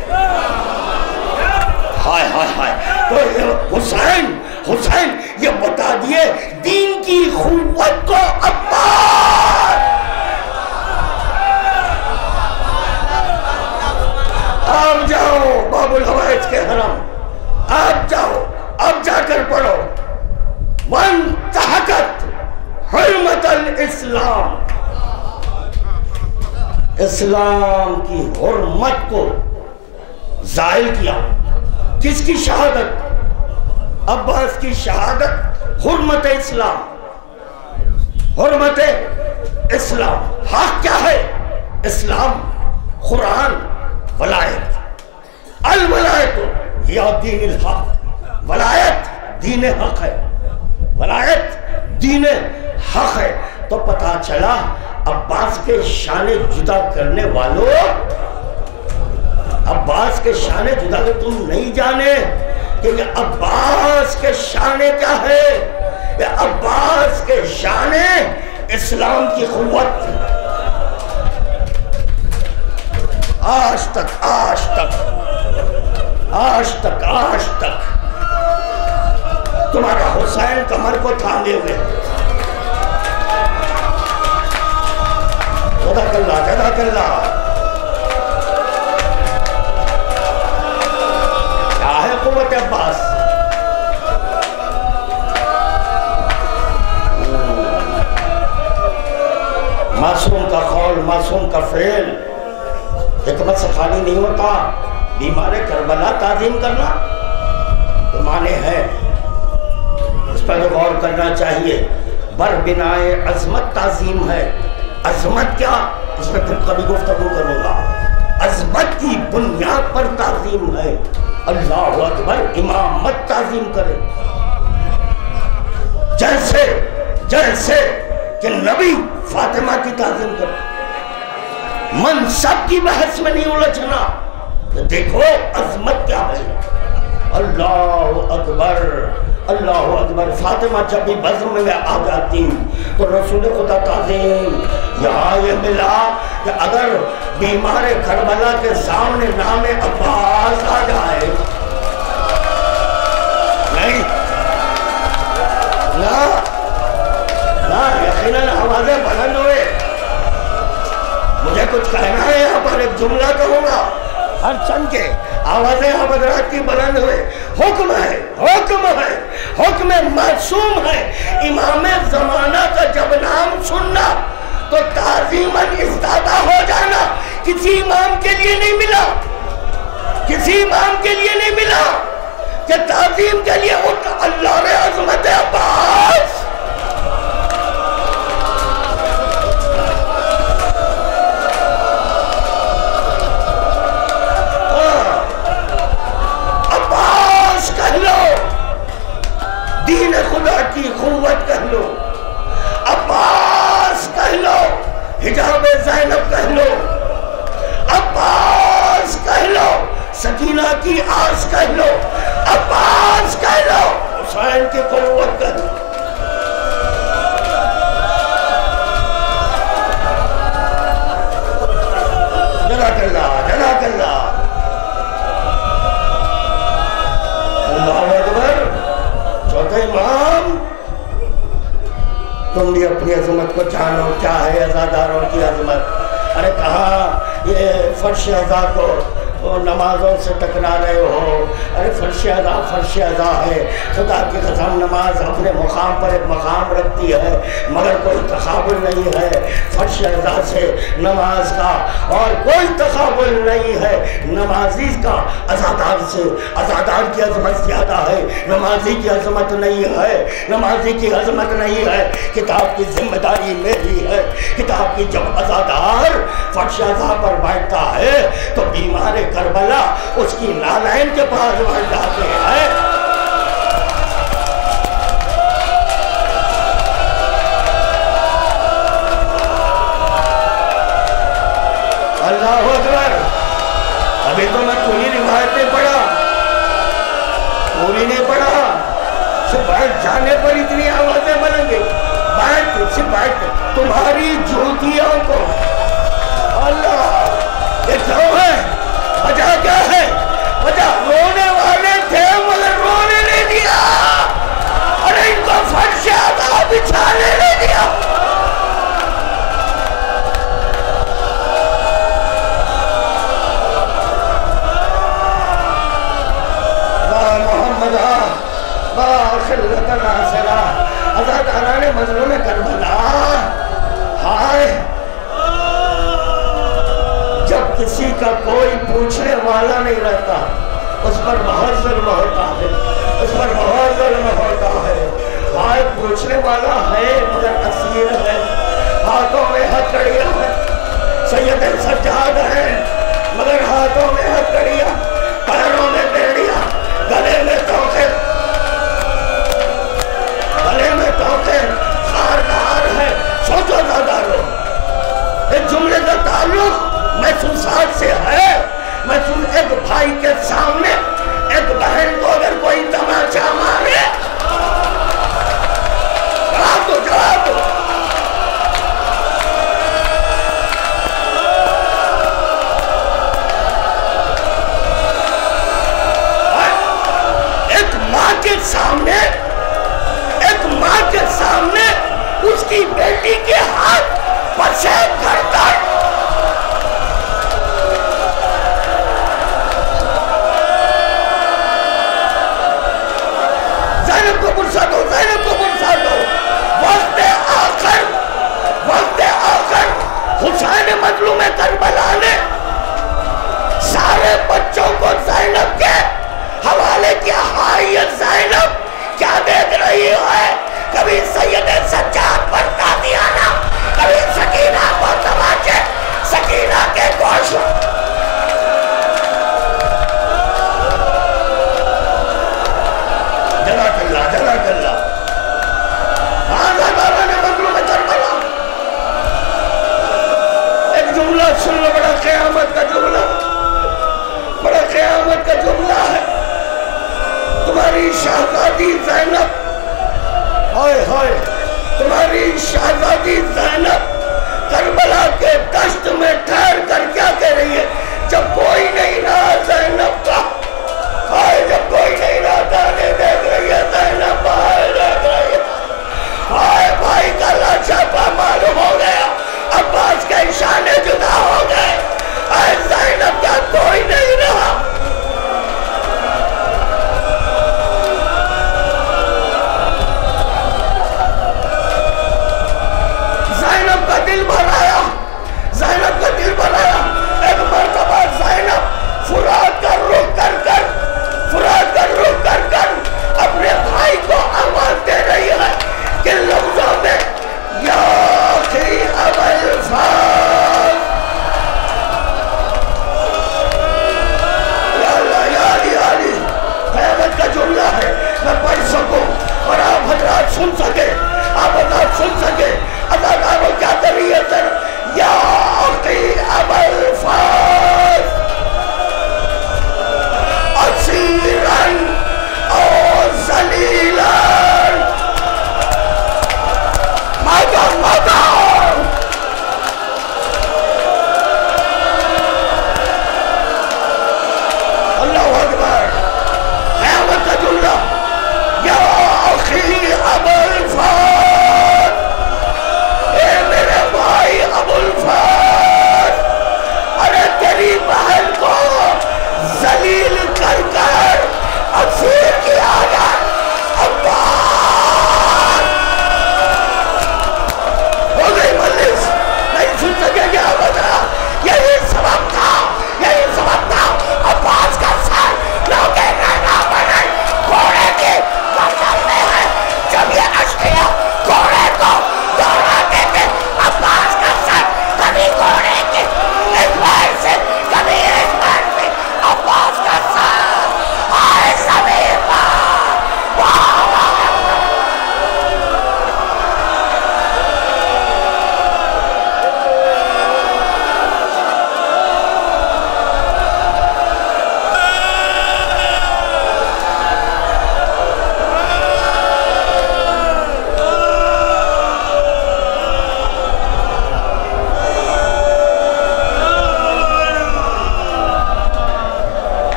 ہائے ہائے ہائے، تو حسین یہ بتا دیے دین کی قوت کو عباس۔ آپ جاؤ باب الحوائج کے حرم، آپ جاؤ، اب جا کر پڑھو وانتہکت حرمت الاسلام، اسلام کی حرمت کو زائل کیا. کس کی شہادت؟ عباس کی شہادت. حرمت اسلام، حرمت اسلام. حق کیا ہے؟ اسلام، قرآن، ولایت. الولایت یا دین الحق. ولایت دین حق ہے، ولایت دین حق ہے. تو پتا چلا عباس کے شان جدا کرنے والوں، عباس کے شان جدا کہ تم نہیں جانے کہ یہ عباس کے شان کیا ہے؟ یہ عباس کے شان اسلام کی قوت. آج تک آج تک آج تک آج تک تمہارا حسین کمر کو تھامے ہوئے. جزاک اللہ، جزاک اللہ. کیا ہے قوت عباس؟ معصوم کا قول، معصوم کا فعل حکمت سے خالی نہیں ہوتا. بیمار کربلا تعظیم کرنا تو معنی ہے، اس پر غور کرنا چاہیے. بر بنائے عظمت تعظیم ہے. عظمت کیا؟ اس میں پھر کبھی گفتگو کروں گا. عظمت کی بنیاد پر تعظیم ہے. اللہ اکبر، امامت تعظیم کرے. جیسے جیسے کہ نبی فاطمہ کی تعظیم کرے. منصب کی بحث میں نہیں الجھنا. دیکھو عظمت کیا ہے. اللہ اکبر، اللہ اکبر. فاطمہ جب بھی بزم میں آ جاتی تو رسول خدا تعظیم یہاں یہ ملا کہ اگر بیمار کربلا کے سامنے نام عباس آ جائے، نہیں نہ یقیناً آوازیں بلند ہوئے. مجھے کچھ کہنا ہے یہاں پر، ایک جملہ کہوں گا ہر چند کے. آوازیں حضرات کی بلند ہوئے. حکم ہے، حکم ہے، حکم معصوم ہے. امام زمانہ کا جب نام سننا تو تعظیماً استادا ہو جانا. کسی امام کے لیے نہیں ملا، کسی امام کے لیے نہیں ملا کہ تعظیم کے لیے اللہ رے عظمت عباس. دین خدا کی قوت کہہ لو، عباس کہہ لو، حجاب زینب کہہ لو، عباس کہہ لو، سکینہ کی آس کہہ لو، عباس کہہ لو، حسین کی قوت کہہ لو. جزاک اللہ، جزاک اللہ. اللہ اکبر. چوتھے امام، تم بھی اپنی عظمت کو جانو. کیا ہے عزاداروں کی عظمت؟ ارے کہاں یہ فرش عزا کو نمازوں سے ٹکرا رہے ہو. ارے فرش عزا ہے. خدا کی قسم نماز اپنے مقام پر ایک مقام رکھتی ہے، مگر کوئی تقابل نہیں ہے فرش عزا سے نماز کا، اور کوئی تقابل نہیں ہے نمازی کا عزادار سے. عزادار کی عظمت زیادہ ہے، نمازی کی عظمت نہیں ہے. نمازی کی عظمت نہیں ہے. کتاب کی ذمہ داری میری ہے. کتاب کی جب عزادار فرش عزا پر بیٹھتا ہے تو بیمار کربلا اس کی نالین کے پاس بیٹھ جاتے ہیں. اللہ اکبر. ابھی تو میں پوری روایت نہیں پڑھا، پوری نہیں پڑھا. صرف بیٹھ جانے پر اتنی آوازیں بلند گئی. بیٹھ، صرف بیٹھ. تمہاری جوتیوں کو اللہ، یہ کیوں ہے؟ وجہ کیا ہے؟ وجہ رونے والے تھے مگر رونے نہیں دیا، اور ان کو فرش عزا بچھانے نہیں دیا. محمد خلت ناصرہ عزاداران مظلوم کربلا. ہائے کسی کا کوئی پوچھنے والا نہیں رہتا، اس پر بہت ظلم ہوتا ہے، اس پر بہت ظلم ہوتا ہے۔ بھائی پوچھنے والا ہے مگر اسیر ہے، ہاتھوں میں ہتھکڑیاں ہیں، سید سجاد ہیں مگر ہاتھوں میں ہتھکڑیاں، پیروں میں بیڑیاں، گلے میں توقے، گلے میں توقے، خاردار ہے۔ سوچو نادارو، ایک جملے کا تعلق محسوسات سے ہے۔ محسوس ایک بھائی کے سامنے ایک بہن کو اگر کوئی تماچا مارے، جواب دو، جواب دو۔ ایک ماں کے سامنے، ایک ماں کے سامنے اس کی بیٹی کے ہاتھ پرسید کرتا ہے۔ زینب کو برسا دو، زینب کو برسا دو۔ وقت آخر، وقت آخر حسین مظلوم کربلا نے سارے بچوں کو زینب کے حوالے کیا۔ ہائی زینب کیا دیکھ رہی ہے؟ کبھی سید سجاد پر تادیانہ، کبھی سکینہ کو تماچے، سکینہ کے گوشت۔ جزاک اللہ، جزاک اللہ۔ آزا بابا نے مظلوم کربلا۔ ایک جملہ سن لو، بڑا قیامت کا جملہ، بڑا قیامت کا جملہ ہے۔ تمہاری شہزادی زینب، ہائے ہائے، تمہاری شہزادی زینب کربلا کے دشت میں ٹھہر کر کیا کہہ رہی ہے؟ جب کوئی نہیں رہا زینب کا، ہائے جب کوئی نہیں رہا، دانے دیکھ رہی ہے زینب، باہر دیکھ رہی ہے، ہائے بھائی کا لاشا معلوم ہو گیا، عباس کے اشانے جدا ہو گئے، ہائے زینب کا کوئی نہیں رہا۔ زینب کا دل بھر آیا، زینب کا دل بھر آیا۔ ایک مرتبہ زینب فرات کا رخ کر کر، فرات کا رخ کر کر اپنے بھائی کو آواز دے رہی ہے کہ لفظوں میں یا اخی ابا الفاظ، یا اللہ یا علی یا علی، قیامت کا جملہ ہے، میں پڑھ سکوں اور آپ حضرات سن سکے، آپ حضرات سن سکے۔ اداکاروں کیا کر رہی ہے سر؟ یا اخی ابا الفاظ،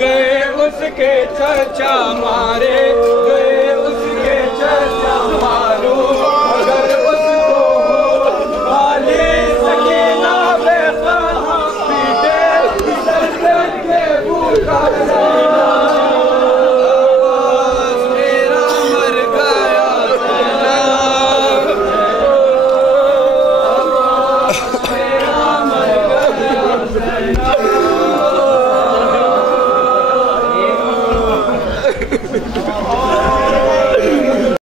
گئے اس کے چرچا مارے